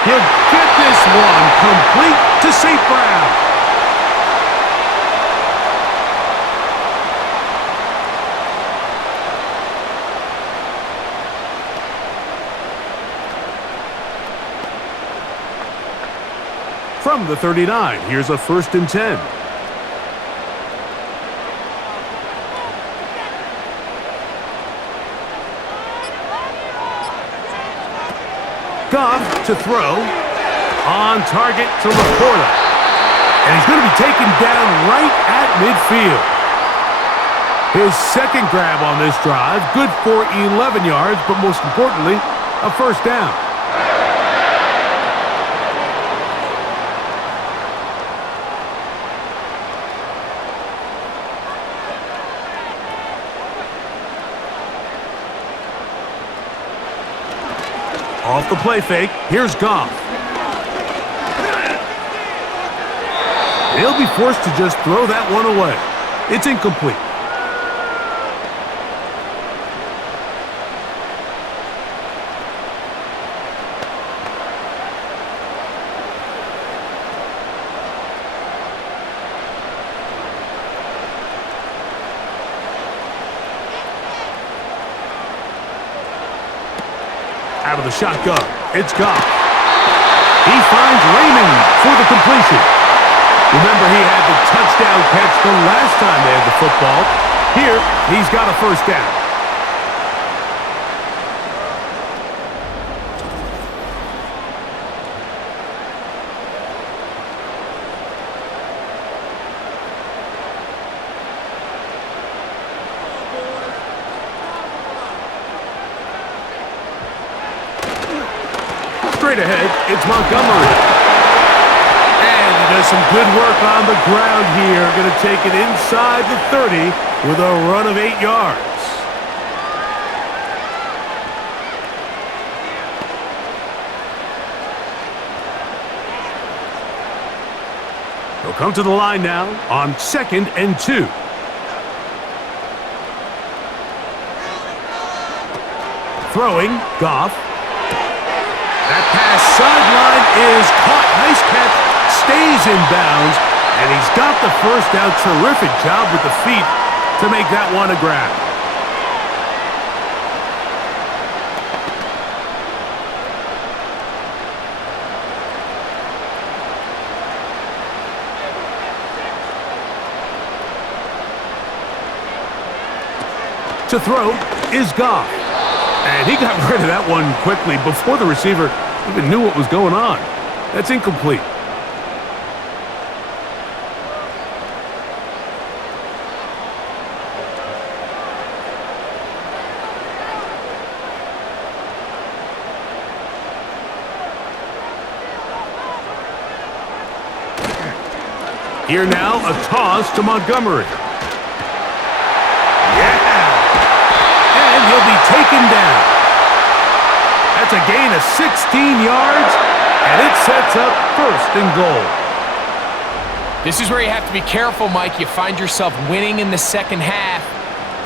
He'll get this one complete to St. Brown. From the 39, here's a 1st and 10. Goff to throw, on target to Laporta, and he's going to be taken down right at midfield. His 2nd grab on this drive, good for 11 yards, but most importantly, a 1st down. Off the play fake, here's Goff. He'll be forced to just throw that one away. It's incomplete. Out of the shotgun, it's Goff. He finds Raymond for the completion. Remember, he had the touchdown catch the last time they had the football. Here, he's got a 1st down. Straight ahead, it's Montgomery. And he does some good work on the ground here. Going to take it inside the 30 with a run of 8 yards. He'll come to the line now on 2nd and 2. Throwing, Goff. That pass sideline is caught. Nice catch. Stays in bounds. And he's got the 1st down. Terrific job with the feet to make that one a grab. To throw is Goff. And he got rid of that one quickly before the receiver even knew what was going on. That's incomplete. Here now, a toss to Montgomery. And he'll be taken down. That's a gain of 16 yards, and it sets up 1st and goal. This is where you have to be careful, Mike. You find yourself winning in the 2nd half.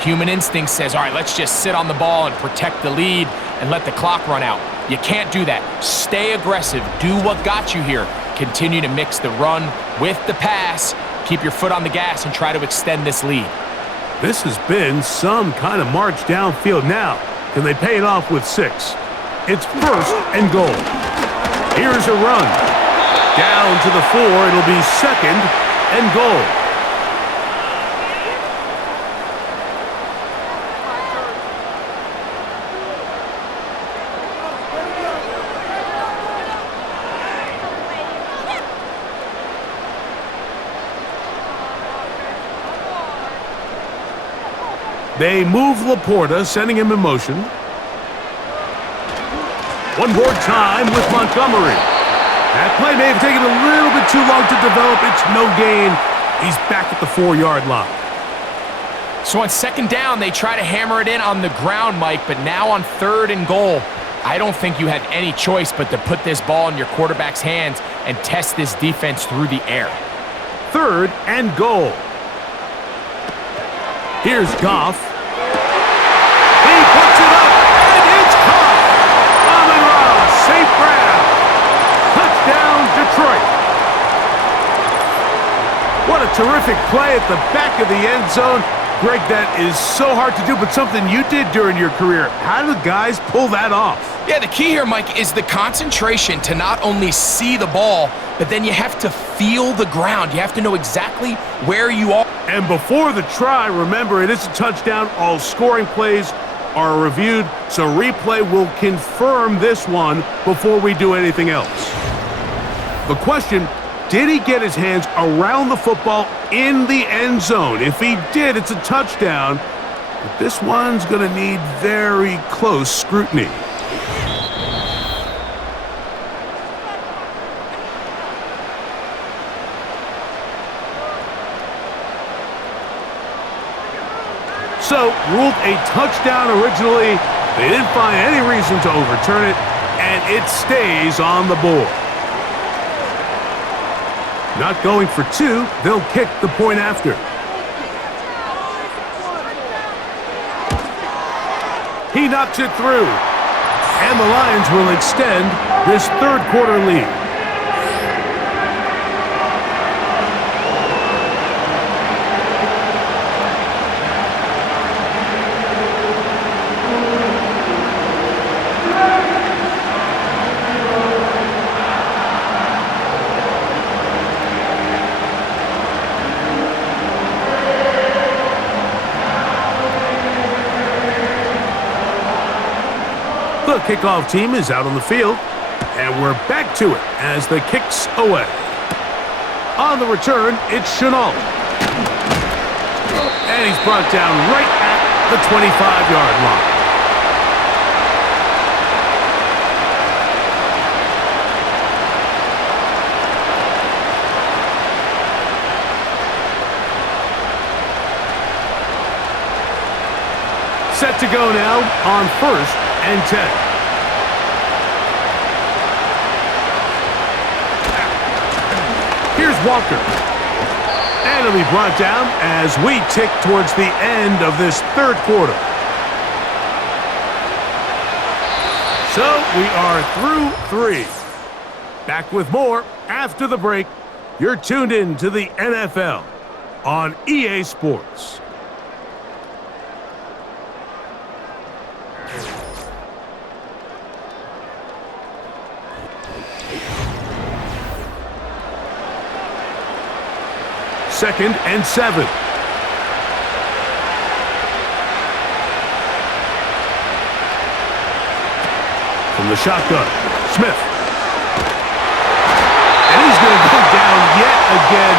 Human instinct says, all right, let's just sit on the ball and protect the lead and let the clock run out. You can't do that. Stay aggressive. Do what got you here. Continue to mix the run with the pass. Keep your foot on the gas and try to extend this lead. This has been some kind of march downfield now. Can they pay it off with 6? It's 1st and goal. Here's a run. Down to the 4. It'll be 2nd and goal. They move Laporta, sending him in motion. One more time with Montgomery. That play may have taken a little bit too long to develop. It's no gain. He's back at the 4-yard line. So on second down, they try to hammer it in on the ground, Mike, but now on 3rd and goal, I don't think you had any choice but to put this ball in your quarterback's hands and test this defense through the air. 3rd and goal. Here's Goff. He puts it up, and it's caught. Amon-Ra, safe grab. Touchdown, Detroit. What a terrific play at the back of the end zone. Greg, that is so hard to do, but something you did during your career. How do guys pull that off? Yeah, the key here, Mike, is the concentration to not only see the ball, but then you have to feel the ground. You have to know exactly where you are. And before the try, remember, it is a touchdown. All scoring plays are reviewed, so replay will confirm this one before we do anything else. The question, did he get his hands around the football in the end zone? If he did, it's a touchdown. But this one's going to need very close scrutiny. So, ruled a touchdown originally. They didn't find any reason to overturn it, and it stays on the board. Not going for 2, they'll kick the point after. He knocks it through, and the Lions will extend this 3rd quarter lead. The kickoff team is out on the field, and we're back to it as the kick's away. On the return, it's Chenault. And he's brought down right at the 25-yard line. Set to go now on 1st and 10. Here's Walker. And it'll be brought down as we tick towards the end of this 3rd quarter. So we are through 3. Back with more after the break. You're tuned in to the NFL on EA Sports. Second and 7. From the shotgun, Smith. And he's going to go down yet again.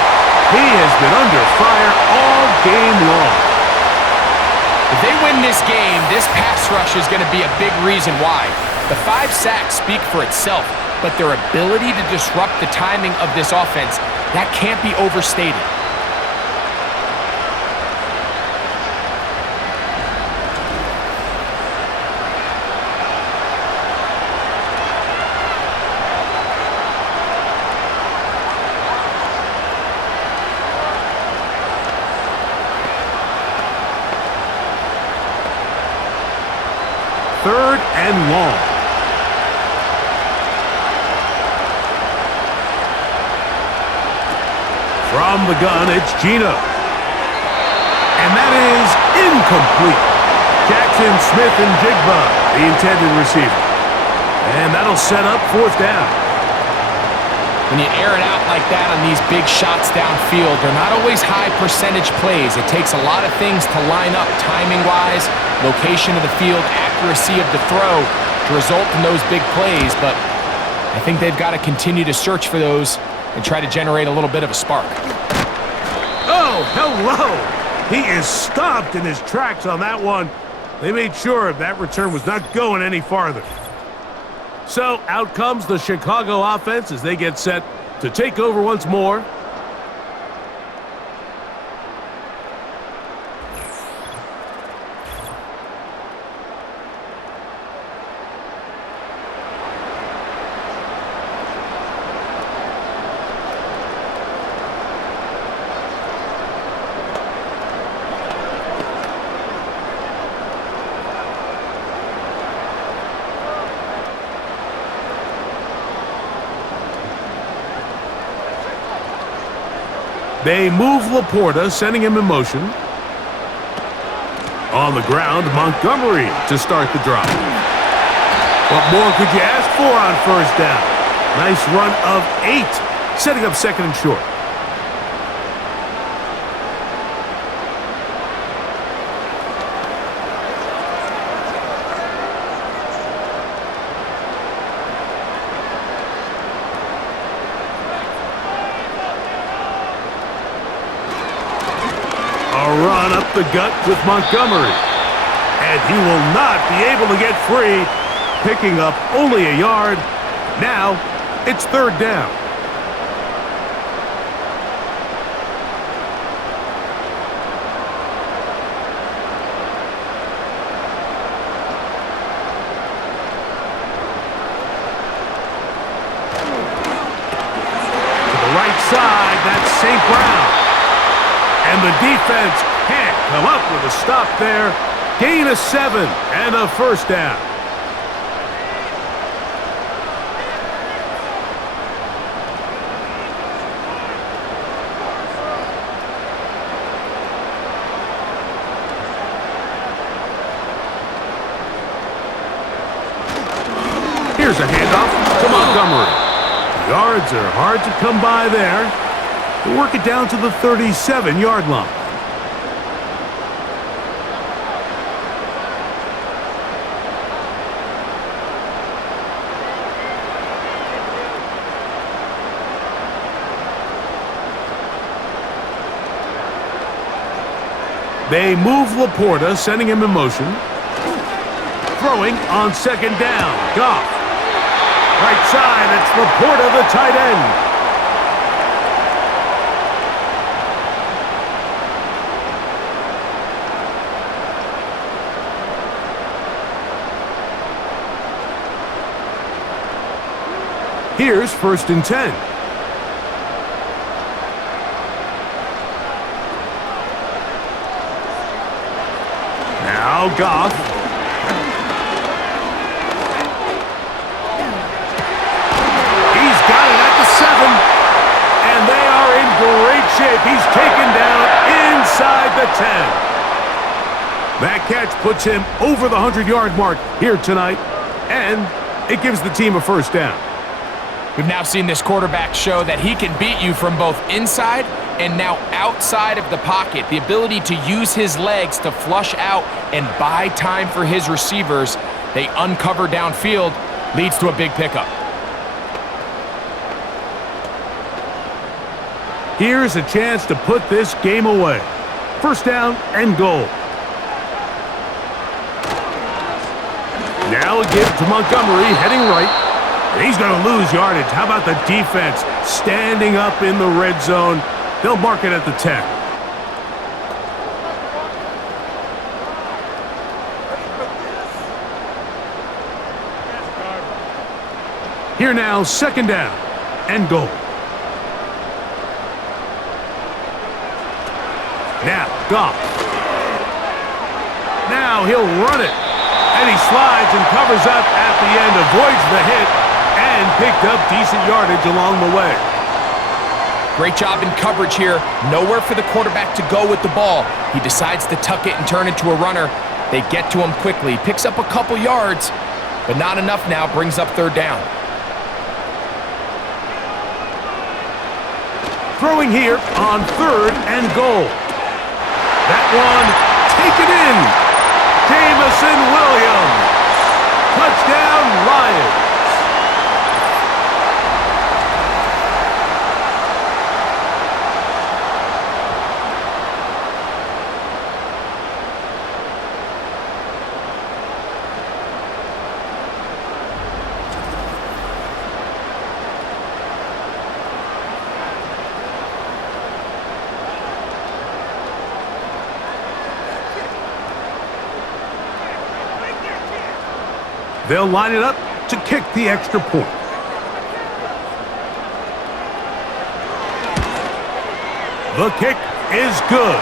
He has been under fire all game long. If they win this game, this pass rush is going to be a big reason why. The 5 sacks speak for itself, but their ability to disrupt the timing of this offense, that can't be overstated. Third and long. From the gun, it's Gino. And that is incomplete. Jackson, Smith, and Jigba, the intended receiver. And that'll set up 4th down. When you air it out like that on these big shots downfield, they're not always high percentage plays. It takes a lot of things to line up timing-wise, location of the field, accuracy of the throw to result in those big plays, but I think they've got to continue to search for those and try to generate a little bit of a spark. Oh, hello! He is stopped in his tracks on that one. They made sure that return was not going any farther. So out comes the Chicago offense as they get set to take over once more. They move Laporta, sending him in motion. On the ground, Montgomery to start the drive. What more could you ask for on first down? Nice run of 8, setting up second and short. Run up the gut with Montgomery. And he will not be able to get free, picking up only a yard. Now, it's third down. To the right side, that's St. Brown. And the defense can't come up with a stop there. Gain of 7 and a first down. Here's a handoff to Montgomery. Yards are hard to come by there. They work it down to the 37-yard line. They move Laporta, sending him in motion. Throwing on second down. Goff. Right side, it's Laporta, the tight end. Here's first and 10. Now Goff. He's got it at the 7. And they are in great shape. He's taken down inside the 10. That catch puts him over the 100-yard mark here tonight. And it gives the team a first down. We've now seen this quarterback show that he can beat you from both inside and now outside of the pocket. The ability to use his legs to flush out and buy time for his receivers. They uncover downfield, leads to a big pickup. Here's a chance to put this game away. First down and goal. Now a give to Montgomery, heading right. He's going to lose yardage. How about the defense standing up in the red zone? They'll mark it at the 10. Here now, second down and goal. Now, Goff. Now he'll run it. And he slides and covers up at the end, avoids the hit, and picked up decent yardage along the way. Great job in coverage here. Nowhere for the quarterback to go with the ball. He decides to tuck it and turn into a runner. They get to him quickly. Picks up a couple yards, but not enough now. Brings up third down. Throwing here on third and goal. That one taken in. Jamison Williams. Touchdown, Lions. They'll line it up to kick the extra point. The kick is good.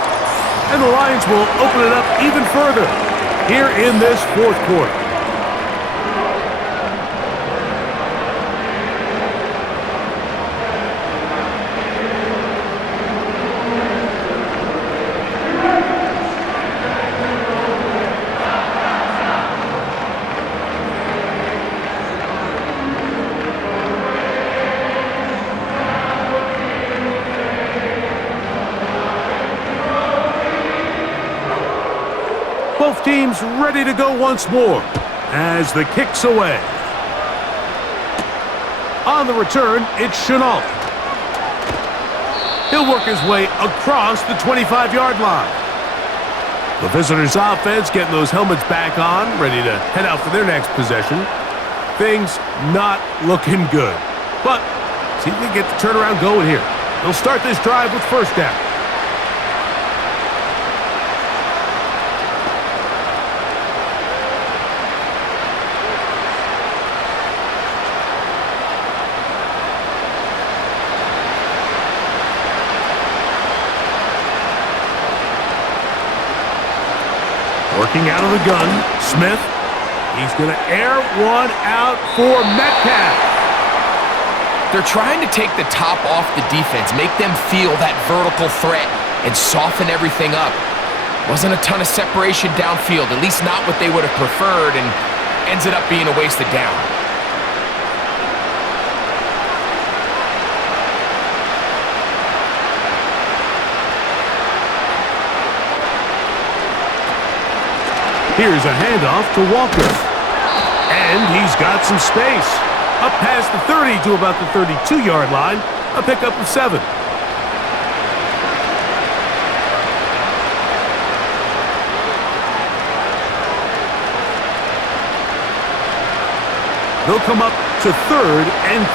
And the Lions will open it up even further here in this fourth quarter. Both teams ready to go once more as the kick's away. On the return, it's Chenault. He'll work his way across the 25-yard line. The visitors' offense getting those helmets back on, ready to head out for their next possession. Things not looking good. But see if they get the turnaround going here. They'll start this drive with first down. Working out of the gun, Smith. He's going to air one out for Metcalf. They're trying to take the top off the defense, make them feel that vertical threat, and soften everything up. Wasn't a ton of separation downfield, at least not what they would have preferred, and ends it up being a wasted down. Here's a handoff to Walker. And he's got some space. Up past the 30 to about the 32-yard line. A pickup of 7. They'll come up to 3rd and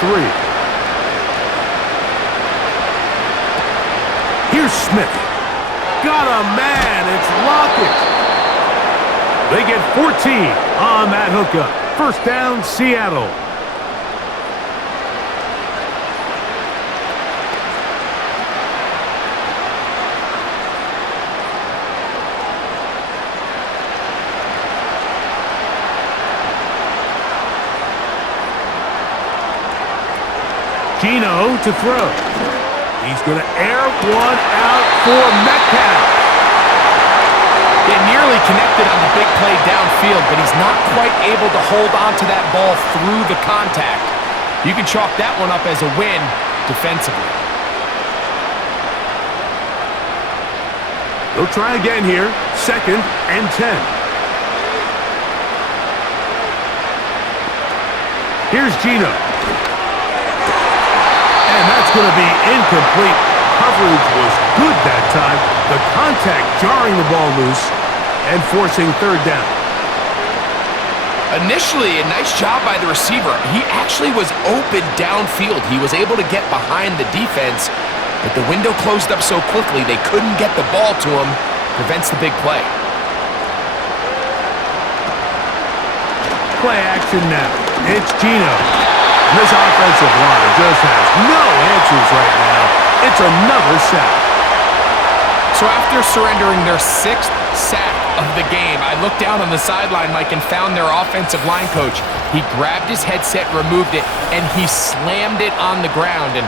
3. Here's Smith. Got a man. It's Lockett. They get 14 on that hookup. First down, Seattle. Geno to throw. He's going to air one out for Metcalf. They nearly connected on the big play downfield, but he's not quite able to hold on to that ball through the contact. You can chalk that one up as a win defensively. They'll try again here. 2nd and 10. Here's Geno. And that's going to be incomplete. Coverage was good that time. The contact jarring the ball loose and forcing 3rd down. Initially, a nice job by the receiver. He actually was open downfield. He was able to get behind the defense, but the window closed up so quickly they couldn't get the ball to him. Prevents the big play. Play action now. It's Geno. This offensive line just has no answers right now. It's another sack. So after surrendering their 6th sack of the game, I looked down on the sideline, Mike, and found their offensive line coach. He grabbed his headset, removed it, and he slammed it on the ground. And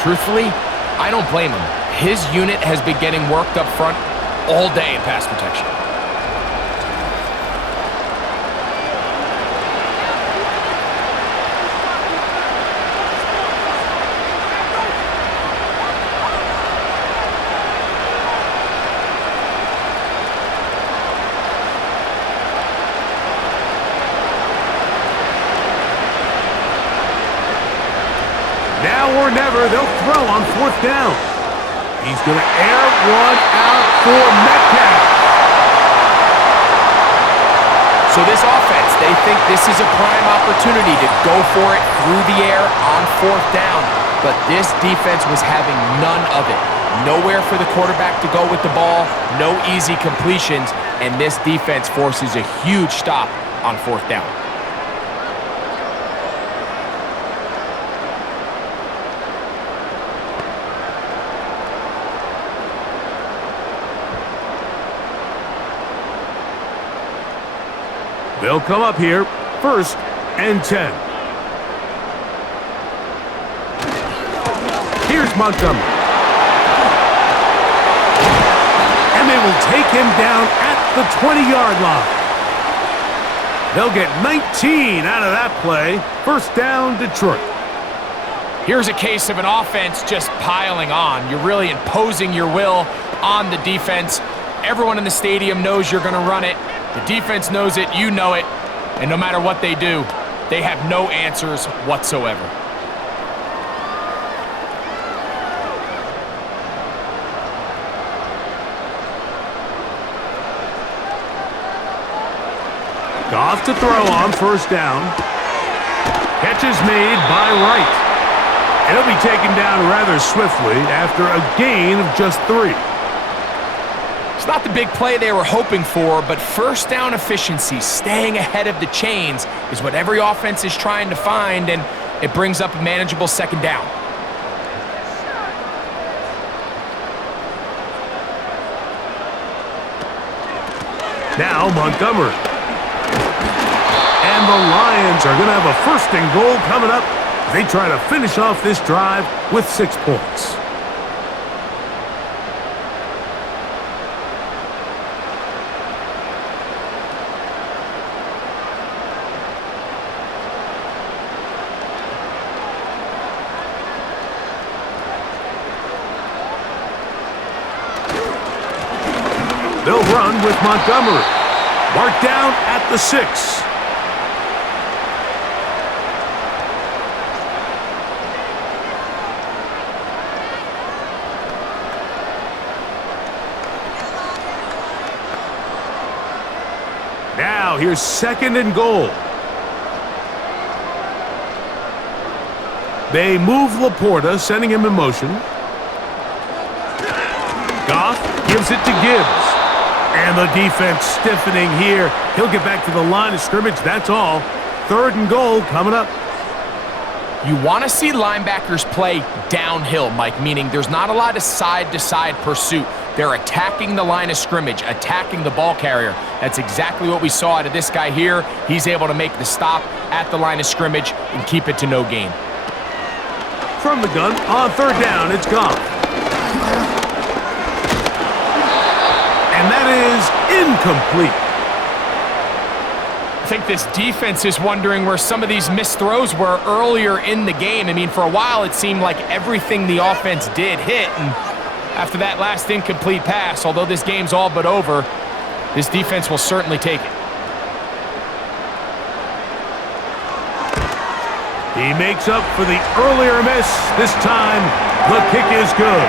truthfully, I don't blame him. His unit has been getting worked up front all day in pass protection. Now or never, they'll throw on 4th down. He's going to air one out for Metcalf. So this offense, they think this is a prime opportunity to go for it through the air on 4th down. But this defense was having none of it. Nowhere for the quarterback to go with the ball, no easy completions, and this defense forces a huge stop on 4th down. They'll come up here, 1st and 10. Here's Montgomery. And they will take him down at the 20-yard line. They'll get 19 out of that play. 1st down, Detroit. Here's a case of an offense just piling on. You're really imposing your will on the defense. Everyone in the stadium knows you're going to run it. The defense knows it, you know it. And no matter what they do, they have no answers whatsoever. Goff to throw on 1st down. Catch is made by Wright. And he'll be taken down rather swiftly after a gain of just 3. It's not the big play they were hoping for, but 1st down efficiency, staying ahead of the chains, is what every offense is trying to find, and it brings up a manageable 2nd down. Now Montgomery. And the Lions are going to have a 1st and goal coming up. They try to finish off this drive with 6 points. They'll run with Montgomery. Marked down at the 6. Now here's 2nd and goal. They move Laporta, sending him in motion. Goff gives it to Gibbs. And the defense stiffening here. He'll get back to the line of scrimmage, that's all. 3rd and goal coming up. You want to see linebackers play downhill, Mike, meaning there's not a lot of side-to-side pursuit. They're attacking the line of scrimmage, attacking the ball carrier. That's exactly what we saw out of this guy here. He's able to make the stop at the line of scrimmage and keep it to no gain. From the gun, on 3rd down, it's Goff. And that is incomplete. I think this defense is wondering where some of these missed throws were earlier in the game. I mean, for a while, it seemed like everything the offense did hit. And after that last incomplete pass, although this game's all but over, this defense will certainly take it. He makes up for the earlier miss. This time, the kick is good.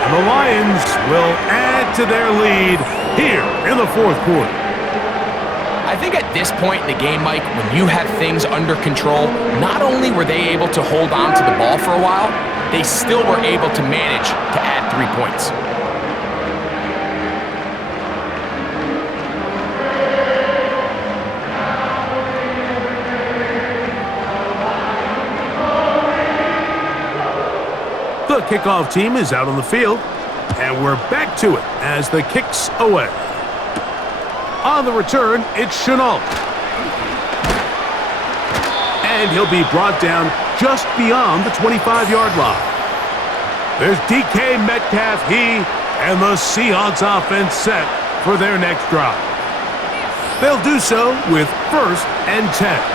And the Lions will add to their lead here in the 4th quarter. I think at this point in the game, Mike, when you have things under control, not only were they able to hold on to the ball for a while, they still were able to manage to add 3 points. The kickoff team is out on the field, and we're back to it as the kick's away. On the return, it's Chenault. And he'll be brought down just beyond the 25-yard line. There's DK Metcalf, and the Seahawks offense set for their next drive. They'll do so with 1st and 10.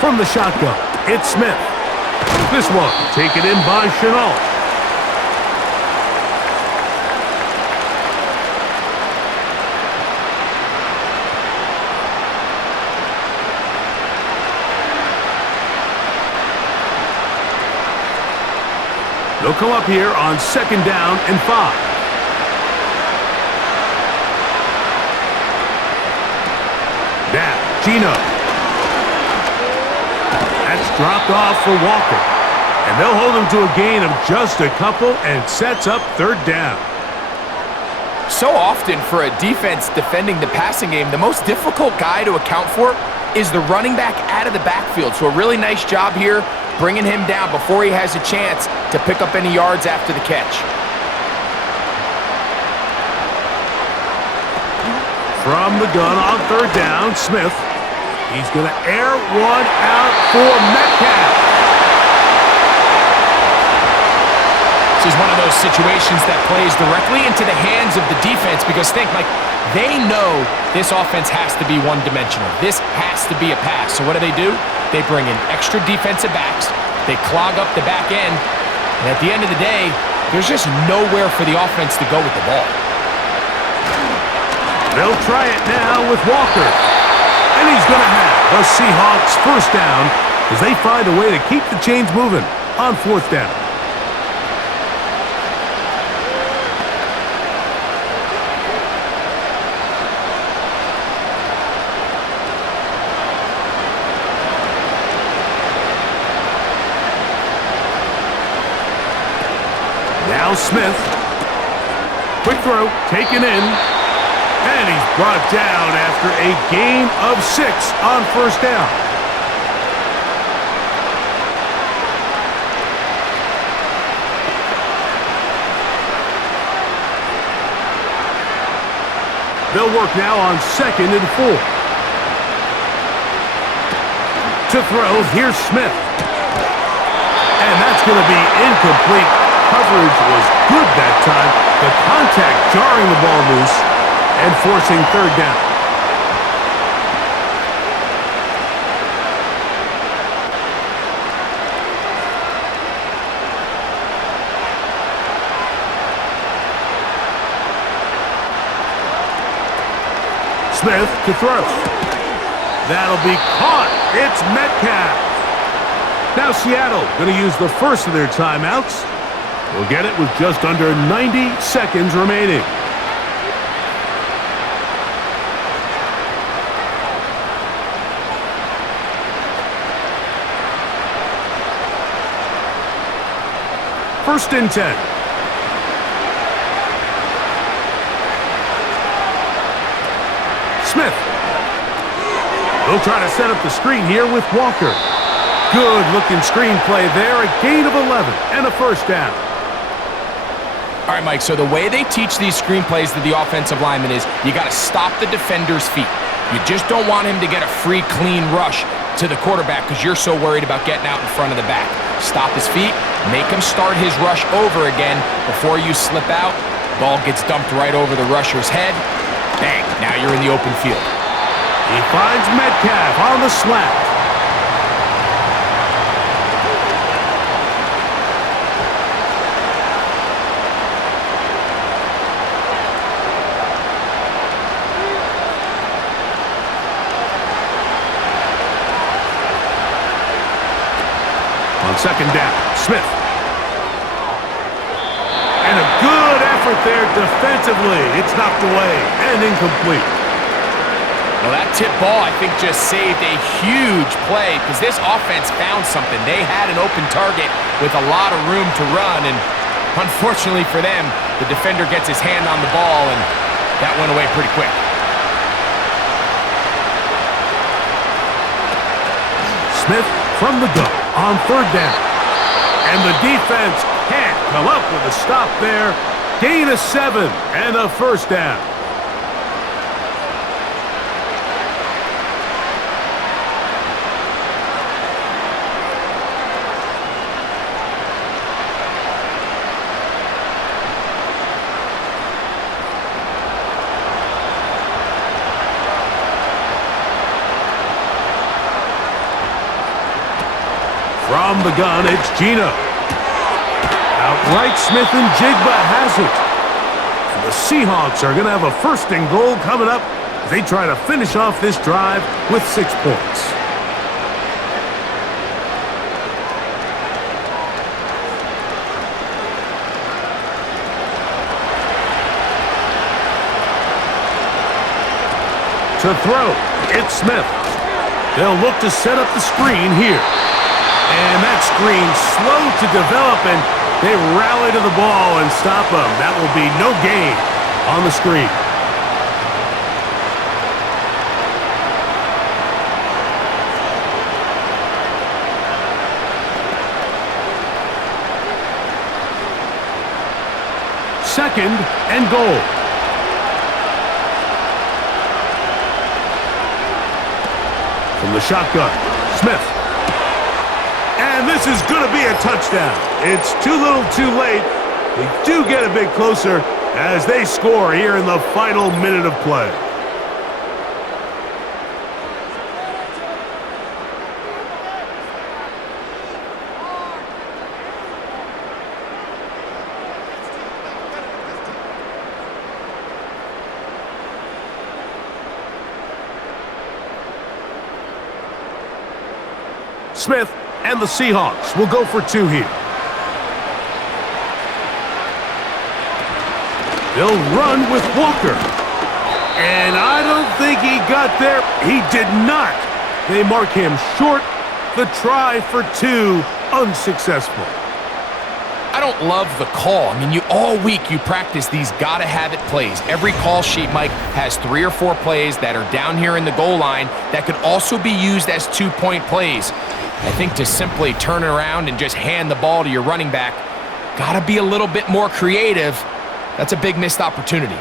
From the shotgun, it's Smith. This one taken in by Chenault. They'll come up here on 2nd down and 5. Now, Gino. That's dropped off for Walker. And they'll hold him to a gain of just a couple and sets up 3rd down. So often for a defense defending the passing game, the most difficult guy to account for is the running back out of the backfield. So a really nice job here bringing him down before he has a chance to pick up any yards after the catch. From the gun on third down, Smith. He's going to air one out for Metcalf. This is one of those situations that plays directly into the hands of the defense because think, Mike, they know this offense has to be one-dimensional. This has to be a pass. So what do? They bring in extra defensive backs. They clog up the back end. And at the end of the day, there's just nowhere for the offense to go with the ball. They'll try it now with Walker. And he's going to have the Seahawks first down as they find a way to keep the chains moving on fourth down. Now Smith. Quick throw, taken in. And he's brought down after a gain of 6 on first down. They'll work now on 2nd and 4. To throw, here's Smith. And that's going to be incomplete. Coverage was good that time. The contact jarring the ball loose and forcing third down. Smith to throw. That'll be caught. It's Metcalf. Now Seattle going to use the first of their timeouts. We'll get it with just under 90 seconds remaining. First and 10. Smith. They'll try to set up the screen here with Walker. Good-looking screen play there. A gain of 11 and a first down. All right, Mike, so the way they teach these screenplays to the offensive lineman is you got to stop the defender's feet. You just don't want him to get a free, clean rush to the quarterback because you're so worried about getting out in front of the back. Stop his feet, make him start his rush over again before you slip out. Ball gets dumped right over the rusher's head. Bang, now you're in the open field. He finds Metcalf on the slant. On second down, Smith. And a good effort there defensively. It's knocked away and incomplete. Well, that tip ball, I think, just saved a huge play because this offense found something. They had an open target with a lot of room to run, and unfortunately for them, the defender gets his hand on the ball, and that went away pretty quick. Smith from the gun on third down. And the defense can't come up with a stop there. Gain of 7 and a first down. From the gun, it's Gino. Outright, Smith and Jigba has it. And the Seahawks are going to have a first and goal coming up as they try to finish off this drive with 6 points. To throw, it's Smith. They'll look to set up the screen here. And that screen slow to develop, and they rally to the ball and stop him. That will be no gain. on the screen. Second and goal. From the shotgun, Smith. And this is going to be a touchdown. It's too little too late. They do get a bit closer as they score here in the final minute of play. Smith and the Seahawks will go for two here. They'll run with Walker. And I don't think he got there. He did not. They mark him short. The try for two, unsuccessful. I don't love the call. I mean, all week you practice these gotta-have-it plays. Every call sheet, Mike, has 3 or 4 plays that are down here in the goal line that could also be used as two-point plays. I think to simply turn it around and just hand the ball to your running back, gotta be a little bit more creative. That's a big missed opportunity.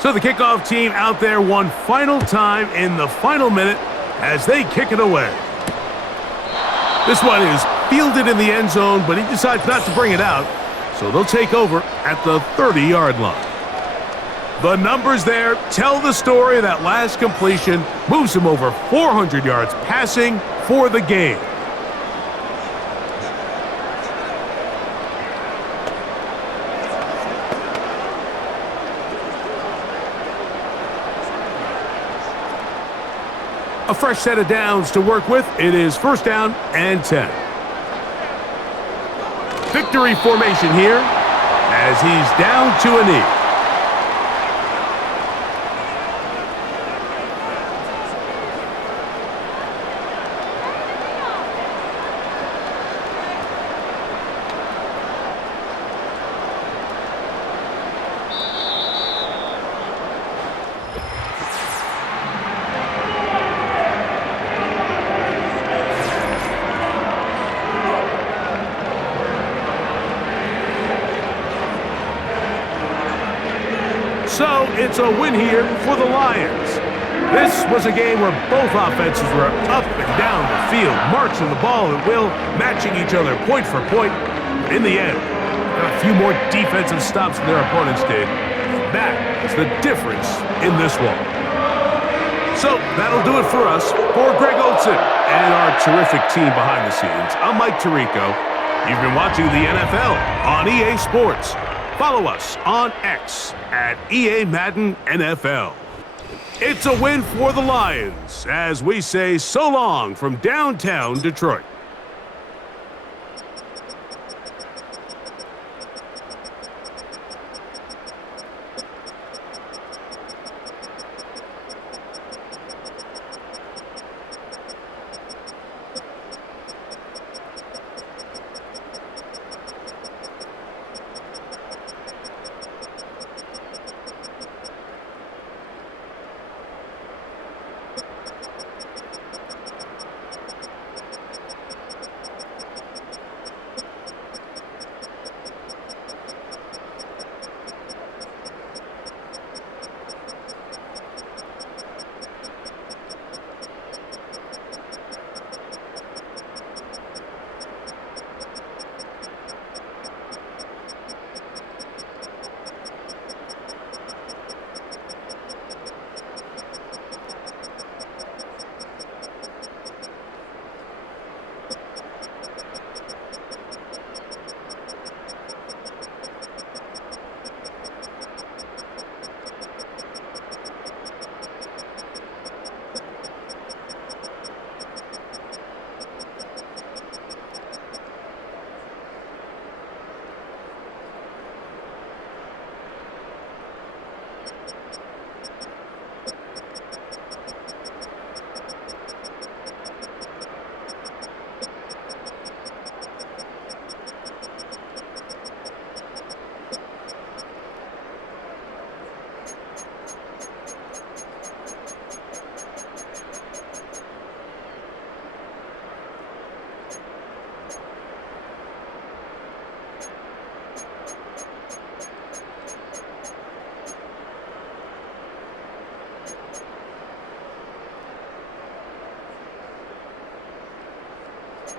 So the kickoff team out there one final time in the final minute as they kick it away. This one is fielded in the end zone, but he decides not to bring it out, so they'll take over at the 30-yard line. The numbers there tell the story. That last completion moves him over 400 yards passing for the game. A fresh set of downs to work with. It is first down and 10. Victory formation here as he's down to a knee. So it's a win here for the Lions. This was a game where both offenses were up and down the field, marching the ball at will, matching each other point for point. But in the end, a few more defensive stops than their opponents did. That is the difference in this one. So that'll do it for us. For Greg Olson and our terrific team behind the scenes, I'm Mike Tirico. You've been watching the NFL on EA Sports. Follow us on X at EA Madden NFL. It's a win for the Lions as we say so long from downtown Detroit.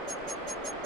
it.